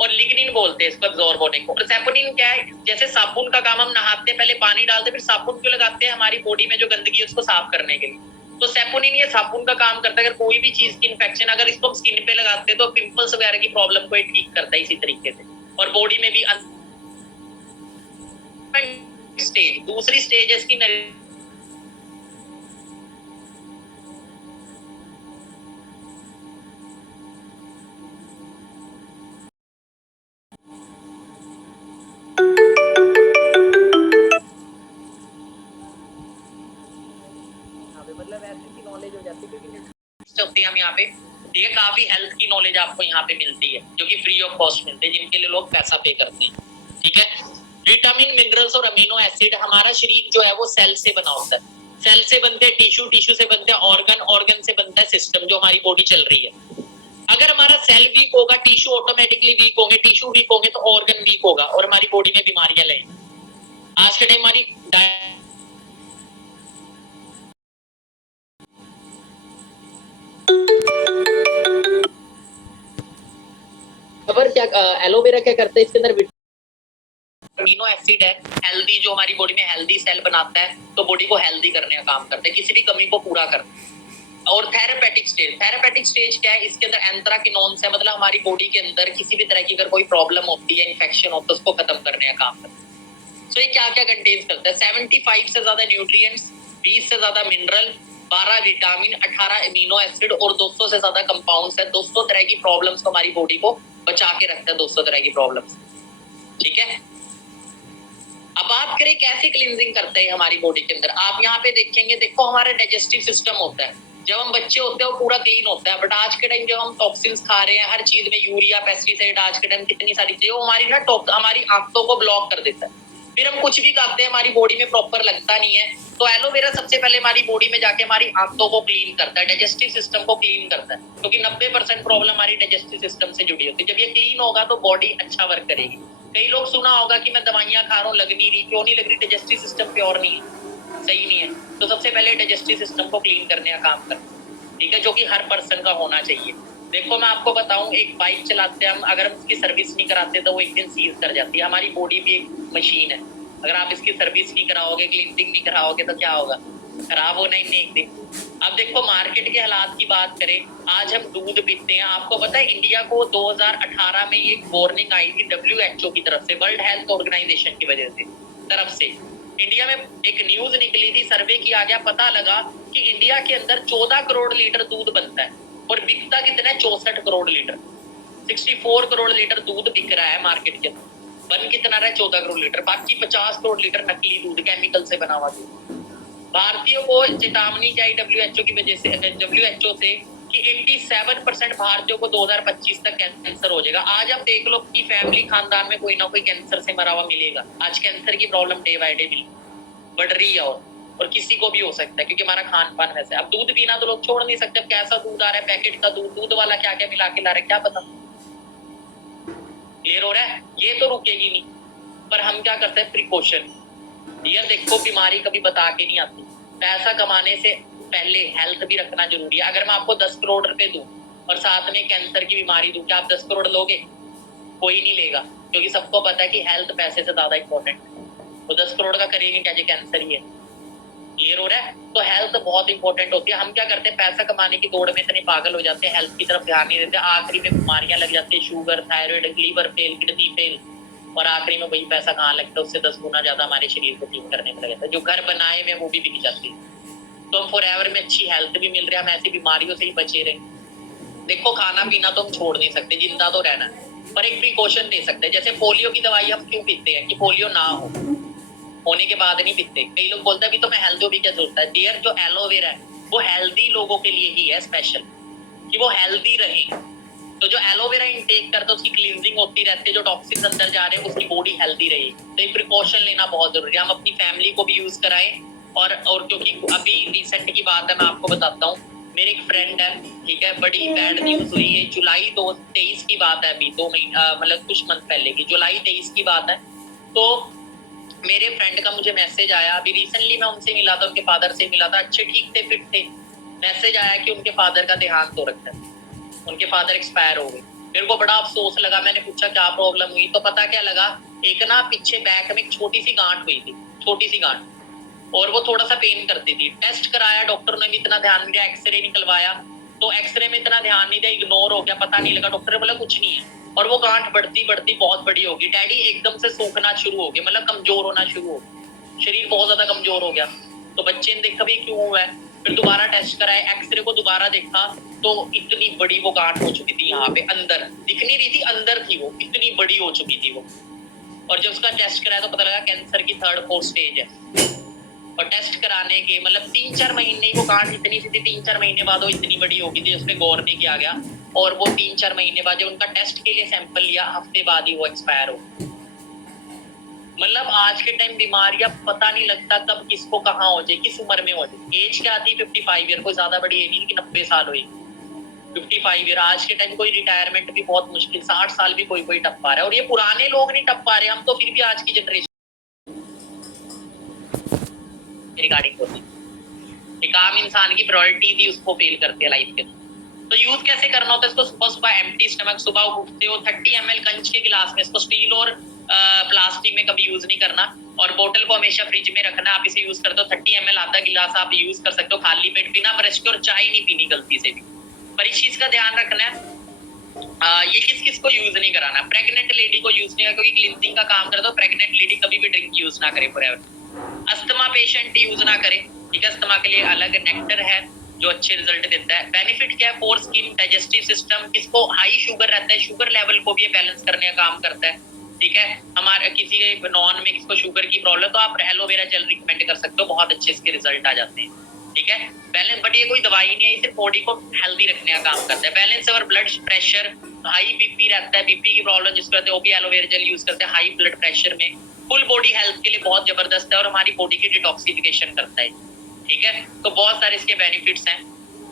और लिग्निन बोलते हैं इसको एब्जॉर्ब होने को। और सेपोनिन क्या है, जैसे साबुन का काम, हम नहाते हैं पहले पानी डालते फिर साबुन क्यों लगाते हैं, हमारी बॉडी में जो गंदगी है उसको साफ करने के लिए। तो सेपोनिन ये साबुन का काम करता है। अगर कोई भी चीज की इन्फेक्शन अगर इसको हम स्किन पे लगाते हैं तो पिंपल्स वगैरह की प्रॉब्लम को ठीक करता है इसी तरीके से, और बॉडी में भी स्टेज, दूसरी स्टेज है इसकी मतलब ऐसी की नॉलेज हो जाती है, क्योंकि होते हैं हम यहाँ पे, ठीक है, काफी हेल्थ की नॉलेज आपको यहाँ पे मिलती है जो कि फ्री ऑफ कॉस्ट मिलती है, जिनके लिए लोग पैसा पे करते हैं, ठीक है। विटामिन, मिनरल्स और अमीनो एसिड, हमारा शरीर जो है वो सेल से बना होता है। सेल से बनते हैं टिश्यू, टिश्यू से बनते हैं ऑर्गन, ऑर्गन से बनता है सिस्टम, जो हमारी बॉडी चल रही है। अगर हमारा सेल वीक होगा, टिश्यू ऑटोमेटिकली वीक होंगे, टिश्यू वीक होंगे तो ऑर्गन वीक होगा, और हमारी बॉडी में बीमारियां लगेंगी। आज के टाइम हमारी खबर क्या, एलोवेरा क्या करता है, इसके अंदर अमीनो एसिड है, हेल्दी, जो हमारी बॉडी में हेल्दी सेल बनाता है, तो बॉडी को हेल्दी करने का काम करता है, किसी भी कमी को पूरा करता है। और थेरेपेटिक स्टेज, थेरेपेटिक स्टेज क्या है, इसके अंदर एंथ्राकिनोन्स है, मतलब हमारी बॉडी के अंदर किसी भी तरह की अगर कोई प्रॉब्लम होती है, इन्फेक्शन होता है, उसको खत्म करने का काम करता है। तो ये क्या क्या कंटेन्स करता है, 75 से ज्यादा न्यूट्रिएंट्स, 20 से ज्यादा मिनरल, 12 विटामिन, 18 अमीनो एसिड और 200 से ज्यादा कंपाउंड्स है। 200 तरह की प्रॉब्लम्स को हमारी बॉडी को बचा के रखता है, 200 तरह की प्रॉब्लम्स, ठीक है। अब बात करें कैसे क्लींजिंग करते हैं हमारी बॉडी के अंदर, आप यहाँ पे देखेंगे, देखो हमारा डाइजेस्टिव सिस्टम होता है, जब हम बच्चे होते हैं वो पूरा क्लीन होता है, बट आज के टाइम जब हम टॉक्सिन्स खा रहे हैं हर चीज में, यूरिया, पेस्टिसाइड, आज के टाइम कितनी सारी चीजें, वो हमारी ना हमारी आंतों को ब्लॉक कर देता है। फिर हम कुछ भी खाते हैं हमारी बॉडी में प्रॉपर लगता नहीं है। तो एलोवेरा सबसे पहले हमारी बॉडी में जाके हमारी आंतों को क्लीन करता है, डाइजेस्टिव सिस्टम को क्लीन करता है, क्योंकि 90% प्रॉब्लम हमारी डाइजेस्टिव सिस्टम से जुड़ी होती है। जब ये क्लीन होगा तो बॉडी अच्छा वर्क करेगी। कई लोग सुना होगा कि मैं दवाइयां खा रहा हूँ, लग नहीं रही, क्यों नहीं लग रही? डाइजेस्टिव सिस्टम प्योर नहीं है, सही नहीं है। तो सबसे पहले डाइजेस्टिव सिस्टम को क्लीन करने का काम करना, ठीक है, जो कि हर पर्सन का होना चाहिए। देखो मैं आपको बताऊं, एक बाइक चलाते हैं हम, अगर हम इसकी सर्विस नहीं कराते तो वो एक दिन सीज कर जाती है। हमारी बॉडी भी एक मशीन है, अगर आप इसकी सर्विस नहीं कराओगे, क्लीनिंग नहीं कराओगे तो क्या होगा? खराब होना ही नहीं एक दिन। अब देखो मार्केट के हालात की बात करें, आज हम दूध पीते हैं। आपको पता है इंडिया को 2018 में ये वार्निंग आई थी WHO की तरफ से, वर्ल्ड हेल्थ ऑर्गेनाइजेशन की वजह से तरफ से। इंडिया में एक न्यूज निकली थी, सर्वे किया गया, पता लगा कि इंडिया के अंदर 14 करोड़ लीटर दूध बनता है और बिकता कितना है? 64 करोड़ लीटर। 64 करोड़ लीटर दूध बिक रहा है मार्केट के अंदर, बन कितना रहा है? 14 करोड़ लीटर। बाकी 50 करोड़ लीटर नकली दूध, केमिकल से बना हुआ दूध। भारतीयों को चेतावनी चाहिए WHO की वजह से, WHO से, कि 87% भारतीयों को 2025 तक कैंसर हो जाएगा। आज आप देख लो कि फैमिली खानदान में कोई ना कोई कैंसर से मरा हुआ मिलेगा। आज कैंसर की प्रॉब्लम डे बाय डे बढ़ रही है, और किसी को भी हो सकता है, क्योंकि हमारा खान पान वैसे। अब दूध पीना तो लोग छोड़ नहीं सकते। अब कैसा दूध आ रहा है, पैकेट का दूध, दूध वाला क्या क्या मिला के ला रहा है क्या पता। क्लियर हो रहा है? ये तो रुकेगी नहीं, पर हम क्या करते हैं? प्रिकॉशन। यार देखो बीमारी कभी बता के नहीं आती। पैसा कमाने से पहले हेल्थ भी रखना जरूरी है। अगर मैं आपको 10 करोड़ रुपए दूं और साथ में कैंसर की बीमारी दूं, क्या आप 10 करोड़ लोगे? कोई नहीं लेगा, क्योंकि सबको पता है कि हेल्थ पैसे से ज्यादा इंपॉर्टेंट है। तो 10 करोड़ का करेंगे क्या? जो कैंसर ही है। क्लियर हो रहा है? तो हेल्थ बहुत इंपॉर्टेंट होती है। हम क्या करते हैं? पैसा कमाने की दौड़ में इतने पागल हो जाते हैं, हेल्थ की तरफ ध्यान नहीं देते। आखिरी में बीमारियां लग जाती है, sugar, thyroid, liver fail, kidney fail, और आखिरी में वही पैसा कहाँ लगता है? उससे 10 गुना ज्यादा हमारे शरीर को ठीक करने में लगता है। जो घर बनाए में वो भी बिक जाते हैं। तो हम फॉरएवर में अच्छी हेल्थ भी मिल रही है, हम ऐसी बीमारियों से ही बचे रहे। देखो खाना पीना तो हम छोड़ नहीं सकते, जिंदा तो रहना है, पर एक प्रिकॉशन दे सकते हैं। जैसे पोलियो की दवाई हम क्यों पीते हैं? कि पोलियो ना हो, होने के बाद नहीं पीते। कई लोग बोलते हैं अभी तो मैं हेल्दी हूँ, भी क्या जरूरत है? डियर, जो एलोवेरा है वो हेल्दी लोगों के लिए ही है स्पेशल, कि वो हेल्दी रहे। तो जो एलोवेरा इंटेक करता है उसकी क्लींजिंग होती रहती है, जो टॉक्सिन्स अंदर जा रहे हैं उसकी बॉडी हेल्दी रहे। तो एक प्रिकॉशन लेना बहुत जरूरी है। हम अपनी फैमिली को भी यूज कराएं, और क्योंकि अभी रिसेंट की बात है, मैं आपको बताता हूँ। मेरे एक फ्रेंड है, ठीक है, बड़ी बैड न्यूज हुई है। जुलाई 2023 की बात है, अभी 2 महीना मतलब कुछ मंथ पहले की, जुलाई 23 की बात है। तो मेरे फ्रेंड का मुझे मैसेज आया, अभी रिसेंटली मैं उनसे मिला था, उनके फादर से मिला था, अच्छे ठीक थे, फिट थे। मैसेज आया कि उनके फादर का देहांत हो रखा है, उनके फादर एक्सपायर हो गए। मेरे को बड़ा अफसोस लगा। मैंने पूछा क्या प्रॉब्लम हुई, तो पता क्या लगा, एक ना पीछे बैक में एक छोटी सी गांठ हुई थी, छोटी सी गांठ, और वो थोड़ा सा पेन करती थी। टेस्ट कराया, डॉक्टर ने भी इतना ध्यान नहीं दिया, एक्सरे निकलवाया तो एक्सरे में इतना ध्यान नहीं दिया, इग्नोर हो गया, पता नहीं लगा। डॉक्टर ने बोला कुछ नहीं है, और वो गांठ बढ़ती बढ़ती बहुत बड़ी होगी। डैडी एकदम से सूखना शुरू हो गया, मतलब कमजोर होना शुरू हो गया, शरीर बहुत ज्यादा कमजोर हो गया। तो बच्चे ने देखा भी क्यों हुआ है, फिर दोबारा टेस्ट कराया, एक्सरे को दोबारा देखा तो इतनी बड़ी वो गांठ हो चुकी थी, यहाँ पे अंदर दिख नहीं रही थी, अंदर थी वो, इतनी बड़ी हो चुकी थी वो। और जब उसका टेस्ट कराया तो पता लगा कैंसर की 3rd-4th स्टेज है। और टेस्ट कराने के मतलब 3-4 महीने वो गांठ इतनी सी थी, 3-4 महीने बाद वो इतनी बड़ी हो गई थी, उस पर गौर नहीं किया गया। और वो 3-4 महीने बाद जब उनका टेस्ट के लिए सैंपल लिया, हफ्ते बाद ही वो एक्सपायर हो। मतलब आज के टाइम बीमारियां पता नहीं लगता कब किसको कहाँ हो जाए, किस उम्र में हो जाए। एज क्या आती है? 55 ईयर, कोई ज्यादा बड़ी एज नहीं कि 90 साल हुई, 55 ईयर। आज के टाइम कोई रिटायरमेंट भी बहुत मुश्किल, 60 साल भी कोई टप पा रहा है, और ये पुराने लोग नहीं टप पा रहे, हम तो फिर भी आज की जनरेशन रिगार्डिंग होती है। एक आम इंसान की प्रायोरिटी भी उसको फेल करती है लाइफ के। तो यूज कैसे करना होता है इसको? सुबह सुबह एम्प्टी स्टमक, सुबह उठते हो 30 ml कंच के गिलास में, इसको स्टील और प्लास्टिक में कभी यूज नहीं करना, और बोतल को हमेशा फ्रिज में रखना। आप इसे यूज करते हो 30 ml आधा गिलास आप यूज कर सकते हो, खाली पेट पीना, ब्रश की और चाय नहीं पीनी गलती से भी। पर इस चीज का ध्यान रखना है, ये किस किस को यूज नहीं कराना। प्रेग्नेंट लेडी को यूज नहीं, क्योंकि क्लींजिंग का काम करता है, प्रेग्नेंट लेडी कभी भी ड्रिंक यूज ना करे फॉरएवर। अस्थमा पेशेंट यूज ना करे, ठीक है, अस्थमा के लिए अलग नेक्टर है जो अच्छे रिजल्ट देता है। बेनिफिट क्या है? फॉर स्किन, डाइजेस्टिव सिस्टम, किसको हाई शुगर रहता है, शुगर लेवल को भी बैलेंस करने का काम करता है, ठीक है। हमारे किसी के नॉन में किसको शुगर की प्रॉब्लम, तो आप एलोवेरा जेल रिकमेंड कर सकते हो, बहुत अच्छे इसके रिजल्ट आ जाते हैं। ठीक है। बैलेंस, बट ये कोई दवाई नहीं है, सिर्फ बॉडी को हेल्दी रखने का काम करता है। बैलेंस अवर ब्लड प्रेशर, हाई बीपी रहता है, बीपी की प्रॉब्लम जिसको रहते हैं वो भी एलोवेरा जेल यूज करते हैं हाई ब्लड प्रेशर में। फुल बॉडी हेल्थ के लिए बहुत जबरदस्त है और हमारी बॉडी की डिटॉक्सिफिकेशन करता है, ठीक है। तो बहुत सारे इसके बेनिफिट्स हैं।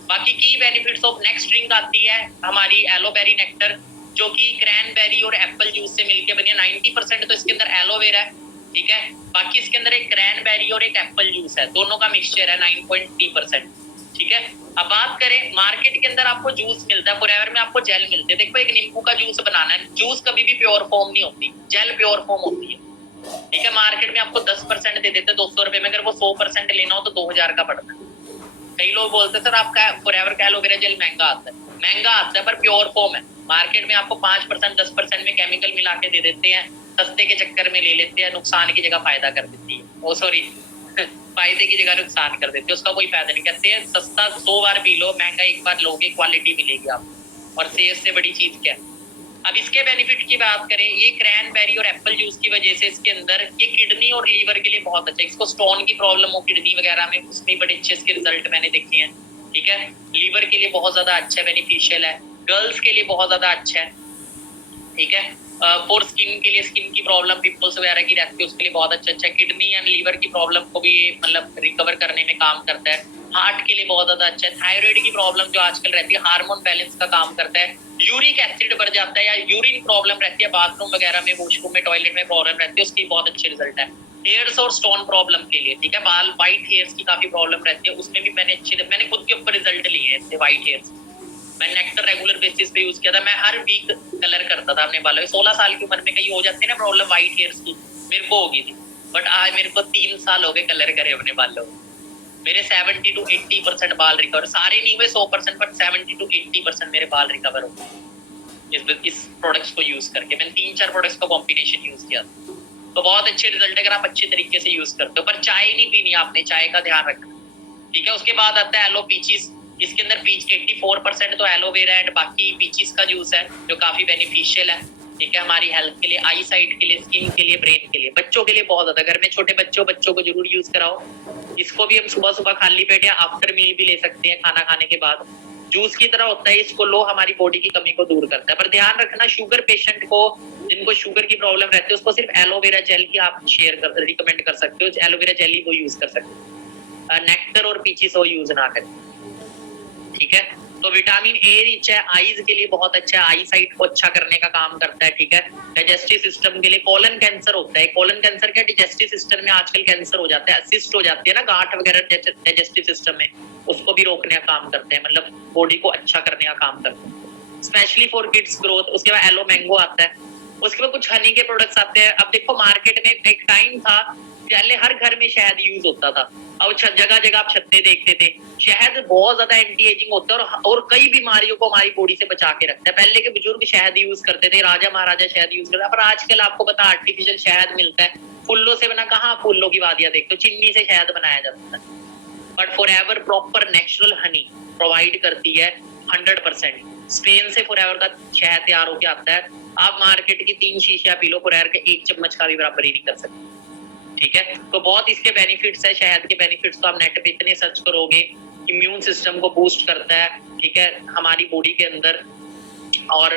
बाकी key benefits of next drink आती है हमारी एलोबेरी नेक्टर, जो कि क्रैनबेरी और एप्पल जूस से मिलकर बनी है। 90% तो इसके अंदर एलोवेरा है, ठीक है। बाकी इसके अंदर एक क्रैनबेरी और एक एप्पल जूस है, दोनों का मिक्सचर है 9.3%, ठीक है। अब बात करें मार्केट के अंदर आपको जूस मिलता है, फॉरएवर में आपको जेल मिलते हैं। देखो एक नींबू का जूस बनाना है, जूस कभी भी प्योर फॉर्म नहीं होती, जेल प्योर फॉर्म होती है, ठीक है। मार्केट में आपको 10% दे देते हैं 200 रुपए में, अगर वो 100% लेना हो तो 2000 का पड़ता है। कई लोग बोलते हैं सर आपका फॉरएवर का एलोवेरा जेल महंगा आता है, महंगा आता है पर प्योर फॉर्म है। मार्केट में आपको 5% 10% में केमिकल मिला के दे देते हैं, सस्ते के चक्कर में ले लेते हैं, नुकसान की जगह फायदा कर देती है, ओ सॉरी फायदे की जगह नुकसान कर देते हैं, उसका कोई फायदा नहीं। कहते हैं सस्ता 100 बार पी लो, महंगा एक बार लोगे, क्वालिटी मिलेगी आपको, और सेहत से बड़ी चीज क्या है। अब इसके बेनिफिट की बात करें, ये क्रैनबेरी और एप्पल जूस की वजह से इसके अंदर ये किडनी और लीवर के लिए बहुत अच्छा है। इसको स्टोन की प्रॉब्लम हो किडनी वगैरह में, उसमें बड़े अच्छे इसके रिजल्ट मैंने देखे हैं, ठीक है। लीवर के लिए बहुत ज्यादा अच्छा बेनिफिशियल है, गर्ल्स के लिए बहुत ज्यादा अच्छा है, ठीक है। फॉर स्किन के लिए, स्किन की प्रॉब्लम पिंपल्स वगैरह की रहती है उसके लिए बहुत अच्छा। किडनी एंड लीवर की प्रॉब्लम को भी मतलब रिकवर करने में काम करता है। हार्ट के लिए बहुत ज्यादा अच्छा है। थायराइड की प्रॉब्लम जो आजकल रहती है, हार्मोन बैलेंस का काम करता है। यूरिक एसिड बढ़ जाता है या यूरिन प्रॉब्लम रहती है, बाथरूम वगैरह में, वॉशरूम में, टॉयलेट में प्रॉब्लम रहती है, उसकी बहुत अच्छे रिजल्ट है। हेयर्स और स्टोन प्रॉब्लम के लिए, ठीक है। बाल व्हाइट हेयर्स की काफी प्रॉब्लम रहती है, उसमें भी मैंने खुद के ऊपर रिजल्ट लिए हैं इससे, व्हाइट हेयर्स। मैंने नेक्टर रेगुलर बेसिस पे यूज किया था, मैं हर वीक कलर करता था अपने बालों में। 16 साल की उम्र में कहीं हो जाती है ना प्रॉब्लम व्हाइट हेयर्स की, मेरे को होगी थी, बट आज मेरे को 3 साल हो गए कलर करे अपने बालों में। मेरे 70 to 80% बाल रिकवर, सारे नहीं हुए 100%, बट 70 to 80% मेरे बाल रिकवर हो गए इस प्रोडक्ट्स को यूज करके। मैंने 3-4 प्रोडक्ट्स का कॉम्बिनेशन यूज किया, तो बहुत अच्छे रिजल्ट अगर आप अच्छे तरीके से यूज करते हो। पर चाय नहीं पीनी आपने, चाय का ध्यान रखना, ठीक है। उसके बाद आता है एलो पीचीज, इसके अंदर पीच 84% तो एलोवेरा एंड बाकी पीचीज का जूस है, जो काफी बेनिफिशियल है, ठीक है। हमारी हेल्थ के लिए, आई साइट के लिए, स्किन के लिए, ब्रेन के लिए, बच्चों के लिए बहुत ज्यादा। घर में छोटे बच्चों को जरूर यूज कराओ। इसको भी हम सुबह खाली पेट या आफ्टर मील भी ले सकते हैं, खाना खाने के बाद। जूस की तरह होता है, इसको लो, हमारी बॉडी की कमी को दूर करता है। पर ध्यान रखना, शुगर पेशेंट को, जिनको शुगर की प्रॉब्लम रहती है, उसको सिर्फ एलोवेरा जेल की आप रिकमेंड कर सकते हो, एलोवेरा जेल ही वो यूज कर सकते हो, नेक्टर और पीचीज वो यूज ना करें, ठीक है। तो विटामिन ए रिच है, आईज के लिए बहुत अच्छा है, आई साइट को अच्छा करने का काम करता है, ठीक है। डाइजेस्टिव सिस्टम के लिए, कोलन कैंसर होता है, कोलन कैंसर क्या, डाइजेस्टिव सिस्टम में आजकल कैंसर हो जाता है, असिस्ट हो जाती है ना गांठ वगैरह डाइजेस्टिव सिस्टम में, उसको भी रोकने का काम करते हैं, मतलब बॉडी को अच्छा करने का काम करते हैं, स्पेशली फॉर किड्स ग्रोथ। उसके बाद एलो मैंगो आता है, उसके बाद कुछ हनी के प्रोडक्ट्स आते हैं। अब देखो मार्केट में एक टाइम था, पहले हर घर में शहद यूज होता था, अब जगह जगह आप छत्ते देखते थे। शहद बहुत ज्यादा एंटी एजिंग होता है और कई बीमारियों को हमारी बॉडी से बचा के रखता है। पहले के बुजुर्ग शहद यूज करते थे, राजा महाराजा शहद यूज करते थे, पर आजकल आपको पता आर्टिफिशियल शहद मिलता है, फूलों से बना, कहाँ फूलों की वादियां देखते हो, चिन्नी से शहद बनाया जाता है। But forever proper natural Honey provide करती है 100%। स्पेन से फॉरएवर का शहद तैयार होकर आता है। आप मार्केट की 3 शीशियां पी लो, फॉरएवर के 1 चम्मच का भी बराबर ही नहीं कर सकते, ठीक है। तो बहुत इसके बेनिफिट्स है, शहद के बेनिफिट्स तो आप नेट पे इतने सर्च करोगे, इम्यून सिस्टम को बूस्ट करता है, ठीक है, हमारी बॉडी के अंदर, और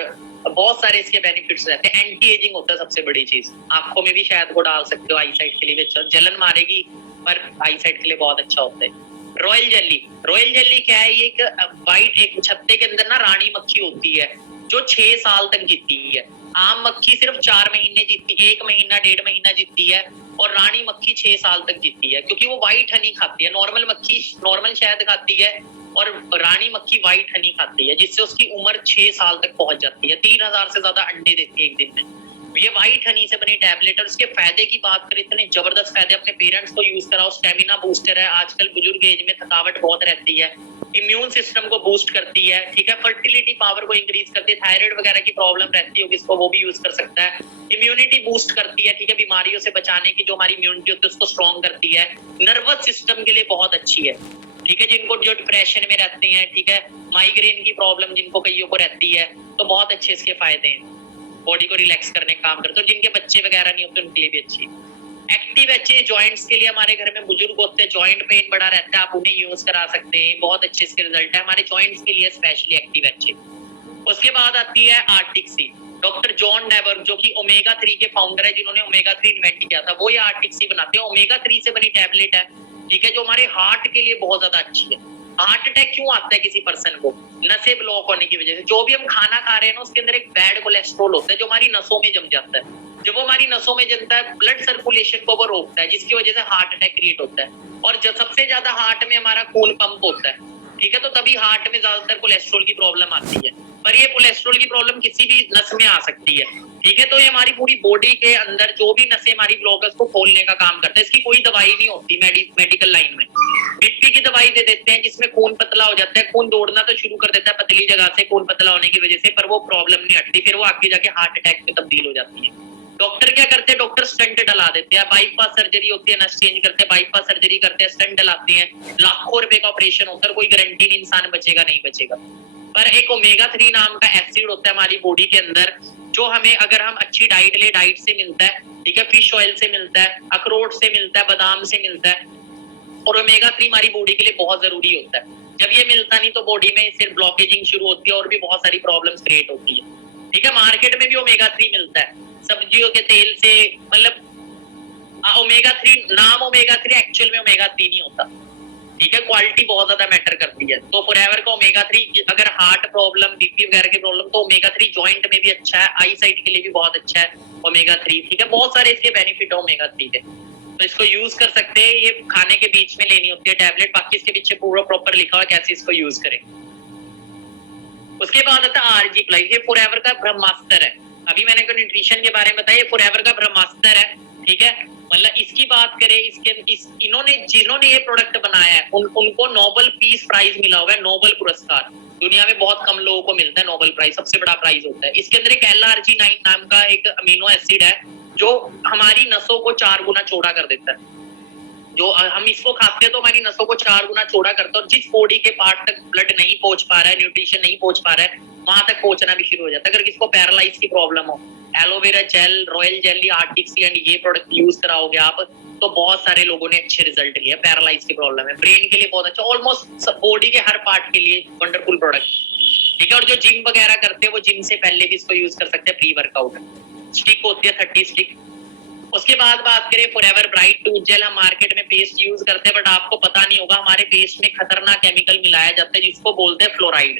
बहुत सारे इसके बेनिफिट्स रहते हैं। एंटी एजिंग होता है सबसे बड़ी चीज, आंखों में भी शहद को डाल सकते हो, आई साइट के लिए भी अच्छा, जलन मारेगी पर आई साइट के लिए बहुत अच्छा होता है। रॉयल जेली क्या है, ये एक वाइट, एक छत्ते के अंदर ना रानी मक्खी होती है जो 6 साल तक जीती है। आम मक्खी सिर्फ 4 महीने जीती है, 1 महीना 1.5 महीना जीती है, और रानी मक्खी 6 साल तक जीती है, क्योंकि वो व्हाइट हनी खाती है। नॉर्मल मक्खी नॉर्मल शहद खाती है, और रानी मक्खी व्हाइट हनी खाती है, जिससे उसकी उम्र 6 साल तक पहुंच जाती है। 3000 से ज्यादा अंडे देती है एक दिन में। ये व्हाइट हनी से बनी टैबलेट, और इसके फायदे की बात करें, इतने जबरदस्त फायदे, अपने पेरेंट्स को यूज कराओ। स्टेमिना बूस्टर है, आजकल बुजुर्ग एज में थकावट बहुत रहती है, इम्यून सिस्टम को बूस्ट करती है, ठीक है, फर्टिलिटी पावर को इंक्रीज करती है, थायराइड वगैरह की प्रॉब्लम रहती है जिसको, वो भी यूज कर सकता है। इम्यूनिटी बूस्ट करती है, ठीक है, बीमारियों से बचाने की जो हमारी इम्यूनिटी होती है उसको स्ट्रॉन्ग करती है। नर्वस सिस्टम के लिए बहुत अच्छी है, ठीक है, जिनको जो डिप्रेशन में रहते हैं, ठीक है, माइग्रेन की प्रॉब्लम जिनको कईयों को रहती है, तो बहुत अच्छे इसके फायदे हैं, बॉडी को रिलैक्स करने का काम करते हैं। जिनके बच्चे वगैरह नहीं होते उनके लिए भी अच्छी। एक्टिव एच जॉइंट्स के लिए हमारे घर में बुजुर्ग होते हैं, जॉइंट पेन बड़ा रहता है, आप उन्हें यूज करा सकते हैं, बहुत अच्छे इसके रिजल्ट है हमारे जॉइंट्स के लिए स्पेशली एक्टिव एच। उसके बाद आती है आर्टिक सी। डॉक्टर जॉन नेवर जो कि ओमेगा 3 के फाउंडर है, जिन्होंने ओमेगा 3 इन्वेंट किया था, वो ये आर्टिक सी बनाते हैं। ओमेगा 3 से बनी टैबलेट है, ठीक है, जो हमारे हार्ट के लिए बहुत ज्यादा अच्छी है। हार्ट अटैक क्यों आता है किसी पर्सन को? नसें ब्लॉक होने की वजह से। जो भी हम खाना खा रहे हैं ना, उसके अंदर एक बैड कोलेस्ट्रॉल होता है जो हमारी नसों में जम जाता है। जब वो हमारी नसों में जमता है, ब्लड सर्कुलेशन को वो रोकता है, जिसकी वजह से हार्ट अटैक क्रिएट होता है। और जब सबसे ज्यादा हार्ट में हमारा खून पंप होता है, ठीक है, तो तभी हार्ट में ज्यादातर कोलेस्ट्रॉल की प्रॉब्लम आती है। पर ये कोलेस्ट्रॉल की प्रॉब्लम किसी भी नस में आ सकती है, ठीक है। तो ये हमारी पूरी बॉडी के अंदर जो भी नसें हमारी ब्लॉक है उसको खोलने का काम करता है। इसकी कोई दवाई नहीं होती मेडिकल लाइन में। मिट्टी की दवाई दे देते हैं जिसमें खून पतला हो जाता है, खून दौड़ना तो शुरू कर देता है पतली जगह से खून पतला होने की वजह से, पर वो प्रॉब्लम नहीं हटती, फिर वो आगे जाके हार्ट अटैक में तब्दील हो जाती है। डॉक्टर क्या करते हैं? डॉक्टर स्टंट डला देते हैं, बाईपास सर्जरी होती है, नस चेंज करते हैं, बाईपास सर्जरी करते हैं, स्टंट डलाते हैं, लाखों रुपए का ऑपरेशन होता है, कोई गारंटी नहीं इंसान बचेगा नहीं बचेगा। पर एक ओमेगा 3 नाम का एसिड होता है हमारी बॉडी के अंदर, जो हमें अगर हम अच्छी डाइट ले, डाइट से मिलता है, ठीक है, फिश ऑयल से मिलता है, अखरोट से मिलता है, बादाम से मिलता है। और ओमेगा 3 हमारी बॉडी के लिए बहुत जरूरी होता है। जब ये मिलता नहीं तो बॉडी में सिर्फ ब्लॉकेजिंग शुरू होती है और भी बहुत सारी प्रॉब्लम्स क्रिएट होती है, ठीक है। मार्केट में भी ओमेगा 3 मिलता है सब्जियों के तेल से, मतलब ओमेगा 3 नाम ओमेगा 3, एक्चुअल में ओमेगा 3 नहीं होता, ठीक है। क्वालिटी बहुत ज्यादा मैटर करती है। तो फॉरएवर का ओमेगा 3 अगर हार्ट प्रॉब्लम, बीपी वगैरह की प्रॉब्लम, तो ओमेगा 3 जॉइंट में भी अच्छा है, आई साइट के लिए भी बहुत अच्छा है ओमेगा 3, ठीक है। बहुत सारे इसके बेनिफिट है ओमेगा 3 के, तो इसको यूज कर सकते हैं। ये खाने के बीच में लेनी होती है टैबलेट, बाकी इसके पीछे पूरा प्रॉपर लिखा हुआ है कैसे इसको यूज करें। उसके बाद आता है आरजी प्लाई। ये फॉरएवर का ब्रह्मास्त्र है। अभी मैंने को न्यूट्रिशन के बारे में बताया, फॉरएवर का ब्रह्मास्त्र है, ठीक है। मतलब इसकी बात करें, इन्होंने जिन्होंने ये प्रोडक्ट बनाया है उनको नोबेल पीस प्राइज मिला हुआ है, नोबेल पुरस्कार। दुनिया में बहुत कम लोगों को मिलता है नोबेल प्राइज, सबसे बड़ा प्राइज होता है। इसके अंदर एक LRG9 नाम का एक अमीनो एसिड है जो हमारी नसों को 4 गुना चौड़ा कर देता है। जो हम इसको खाते हैं तो हमारी नसों को 4 गुना चौड़ा करता है, और जिस बॉडी के पार्ट तक ब्लड नहीं पहुंच पा रहा है, न्यूट्रिशन नहीं पहुंच पा रहा है, वहां तक पहुंचना भी शुरू हो जाता है। अगर किसको पैरालाइज की प्रॉब्लम हो, aloe vera gel, royal jelly, arctic sea and ये प्रोडक्ट यूज कराओगे आप, तो बहुत सारे लोगों ने अच्छे रिजल्ट लिए। पैरालाइज की प्रॉब्लम है, ब्रेन के लिए बहुत अच्छा, ऑलमोस्ट बॉडी के हर पार्ट के लिए वंडरफुल प्रोडक्ट, ठीक है। और जो जिम वगैरह करते हैं वो जिम से पहले भी इसको यूज कर सकते हैं, प्री वर्कआउट। स्टिक होती है 30 स्टिक। उसके बाद बात करें फॉरएवर ब्राइट टूथ जेल, हम मार्केट में पेस्ट यूज करते हैं, बट आपको पता नहीं होगा हमारे पेस्ट में खतरनाक केमिकल मिलाया जाता है जिसको बोलते हैं फ्लोराइड।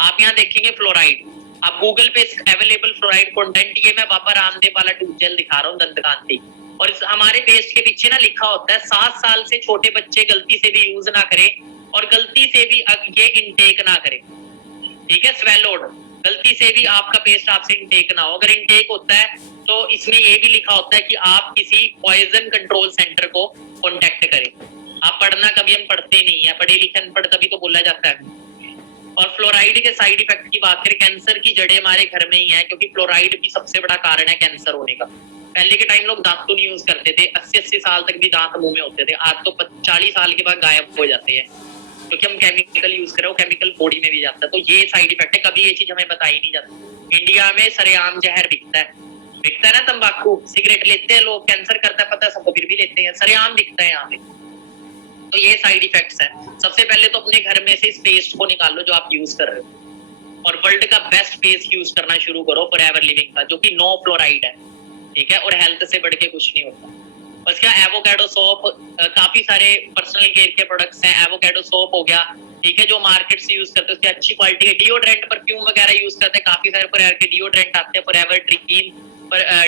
आप यहाँ देखेंगे फ्लोराइड, आप गूगल पे अवेलेबल फ्लोराइड कंटेंट, ये मैं बाबा रामदेव वाला टूथ जेल दिखा रहा हूँ दंतकांति। और इस हमारे पेस्ट के पीछे ना लिखा होता है 7 साल से छोटे बच्चे गलती से भी यूज ना करें, और गलती से भी ये इनटेक ना करें, ठीक है। स्वेलोड, गलती से भी आपका पेस्ट आपसे इनटेक ना हो। अगर इनटेक होता है तो इसमें ये भी लिखा होता है कि आप किसी पॉइजन कंट्रोल सेंटर को कांटेक्ट करें। आप पढ़ना, कभी हम पढ़ते नहीं है, पढ़े लिखे अनपढ़ तभी तो बोला जाता है। और फ्लोराइड के साइड इफेक्ट की बात करें, कैंसर की जड़ें हमारे घर में ही है, क्योंकि फ्लोराइड भी सबसे बड़ा कारण है कैंसर होने का। पहले के टाइम लोग दांतुन यूज करते थे, 80-80 साल तक भी दांत मुंह में होते थे, आज तो 40 साल के बाद गायब हो जाते हैं, क्योंकि हम केमिकल यूज कर रहे हो, केमिकल बॉडी में भी जाता है। तो ये साइड इफेक्ट है, कभी ये चीज हमें बताई नहीं जाती। इंडिया में सरेआम जहर बिकता है ना, तंबाकू, सिगरेट लेते हैं लोग, कैंसर करता है पता है सबको, फिर भी लेते हैं, सरेआम बिकता है यहाँ पे। तो ये साइड इफेक्ट्स हैं। सबसे पहले तो अपने घर में से इस पेस्ट को निकाल लो जो आप यूज कर रहे हो, और वर्ल्ड का बेस्ट पेस्ट यूज करना शुरू करो फॉरएवर लिविंग का, जो कि नो फ्लोराइड है, ठीक है, और हेल्थ से बढ़ के कुछ नहीं होता। बस क्या, एवोकाडो सोप, काफी सारे पर्सनल केयर के प्रोडक्ट्स हैं। एवोकाडो सोप हो गया, ठीक है, जो मार्केट से यूज करते हैं उसकी अच्छी क्वालिटी है। डिओड्रेंट, परफ्यूम वगैरह यूज करते हैं, काफी सारे फॉरएवर के डिओड्रेंट आते हैं, फॉरएवर ट्रिकीन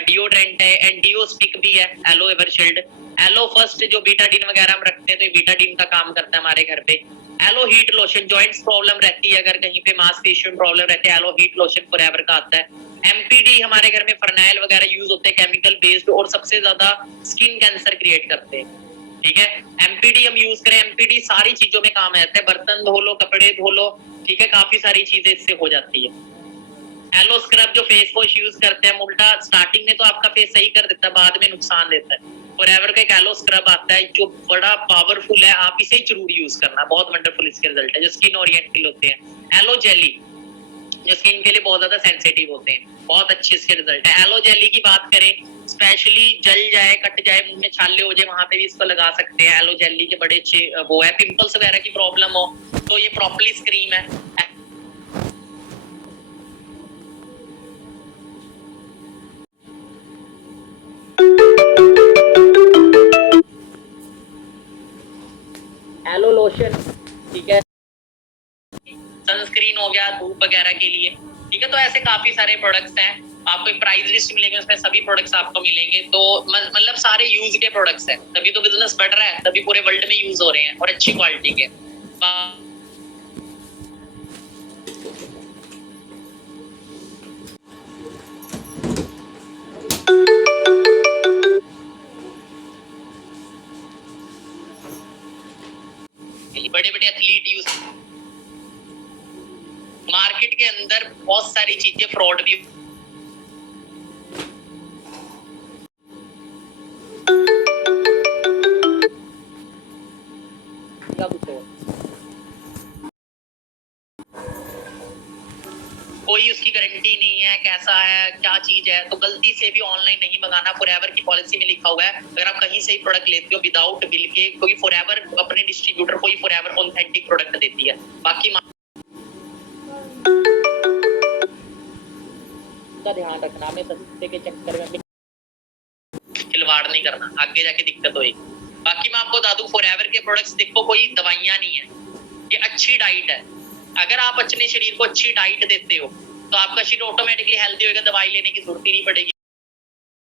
डिओड्रेंट है, एंड डिओ स्टिक भी है, aloe ever shield, aloe first जो बीटाडीन वगैरह हम रखते हैं तो ये बीटाडीन का काम करता है हमारे घर पे। Yellow heat lotion, joints problem रहती है, अगर कहीं पे मांसपेशियों प्रॉब्लम रहती है, एलो हीट लोशन फॉरएवर का आता है। एमपीडी, हमारे घर में फर्नाइल वगैरह यूज होते हैं केमिकल बेस्ड, और सबसे ज्यादा स्किन कैंसर क्रिएट करते हैं, ठीक है। एमपीडी हम यूज करें, एमपीडी सारी चीजों में काम आता है, बर्तन धो लो, कपड़े धो लो, ठीक है, काफी सारी चीजें इससे हो जाती है। एलो स्क्रब, जो फेस वॉश यूज करते हैं, उल्टा स्टार्टिंग में तो आपका फेस सही कर देता है, बाद में नुकसान देता है। फॉरएवर का एक एलो स्क्रब आता है जो बड़ा पावरफुल है, आप इसे जरूर यूज करना, बहुत वंडरफुल इसके रिजल्ट है, जो स्किन ओरिएंटेड होते हैं। एलो जेली, जो स्किन के लिए बहुत ज्यादा सेंसिटिव होते हैं, बहुत अच्छे इसके रिजल्ट है। एलो जेली की बात करें स्पेशली जल जाए, कट जाए, मुंह में छाले हो जाए, वहां पे भी इसको लगा सकते हैं। एलो जेली के बड़े अच्छे वो है। पिंपल्स वगैरह की प्रॉब्लम हो तो ये प्रोपोलिस क्रीम है। एलो लोशन, ठीक है, सनस्क्रीन हो गया धूप वगैरह के लिए, ठीक है। तो ऐसे काफी सारे प्रोडक्ट्स हैं, आपको एक प्राइस लिस्ट मिलेगी, उसमें सभी प्रोडक्ट्स आपको मिलेंगे। तो मतलब सारे यूज के प्रोडक्ट्स हैं, तभी तो बिजनेस बढ़ रहा है, तभी पूरे वर्ल्ड में यूज हो रहे हैं और अच्छी क्वालिटी के। बड़े बड़े एथलीट यूज, मार्केट के अंदर बहुत सारी चीजें फ्रॉड भी। कोई उसकी गारंटी नहीं है, कैसा है क्या चीज है, तो गलती से भी ऑनलाइन नहीं मंगाना। फॉरएवर की पॉलिसी में लिखा हुआ है, अगर आप कहीं से ही प्रोडक्ट लेते हो विदाउट बिल के, क्योंकि फॉरएवर अपने डिस्ट्रीब्यूटर को ही फॉरएवर ऑथेंटिक प्रोडक्ट देती है, बाकी का ध्यान रखना, हमें सस्ते के चक्कर में खिलवाड़ नहीं करना, आगे जाके दिक्कत होगी। बाकी मैं आपको बता दूं, फॉरएवर के प्रोडक्ट्स देखो कोई दवाइयां नहीं है, ये अच्छी डाइट है। अगर आप अपने शरीर को अच्छी डाइट देते हो तो आपका शरीर ऑटोमेटिकली हेल्दी होगा, दवाई लेने की जरूरत ही नहीं पड़ेगी।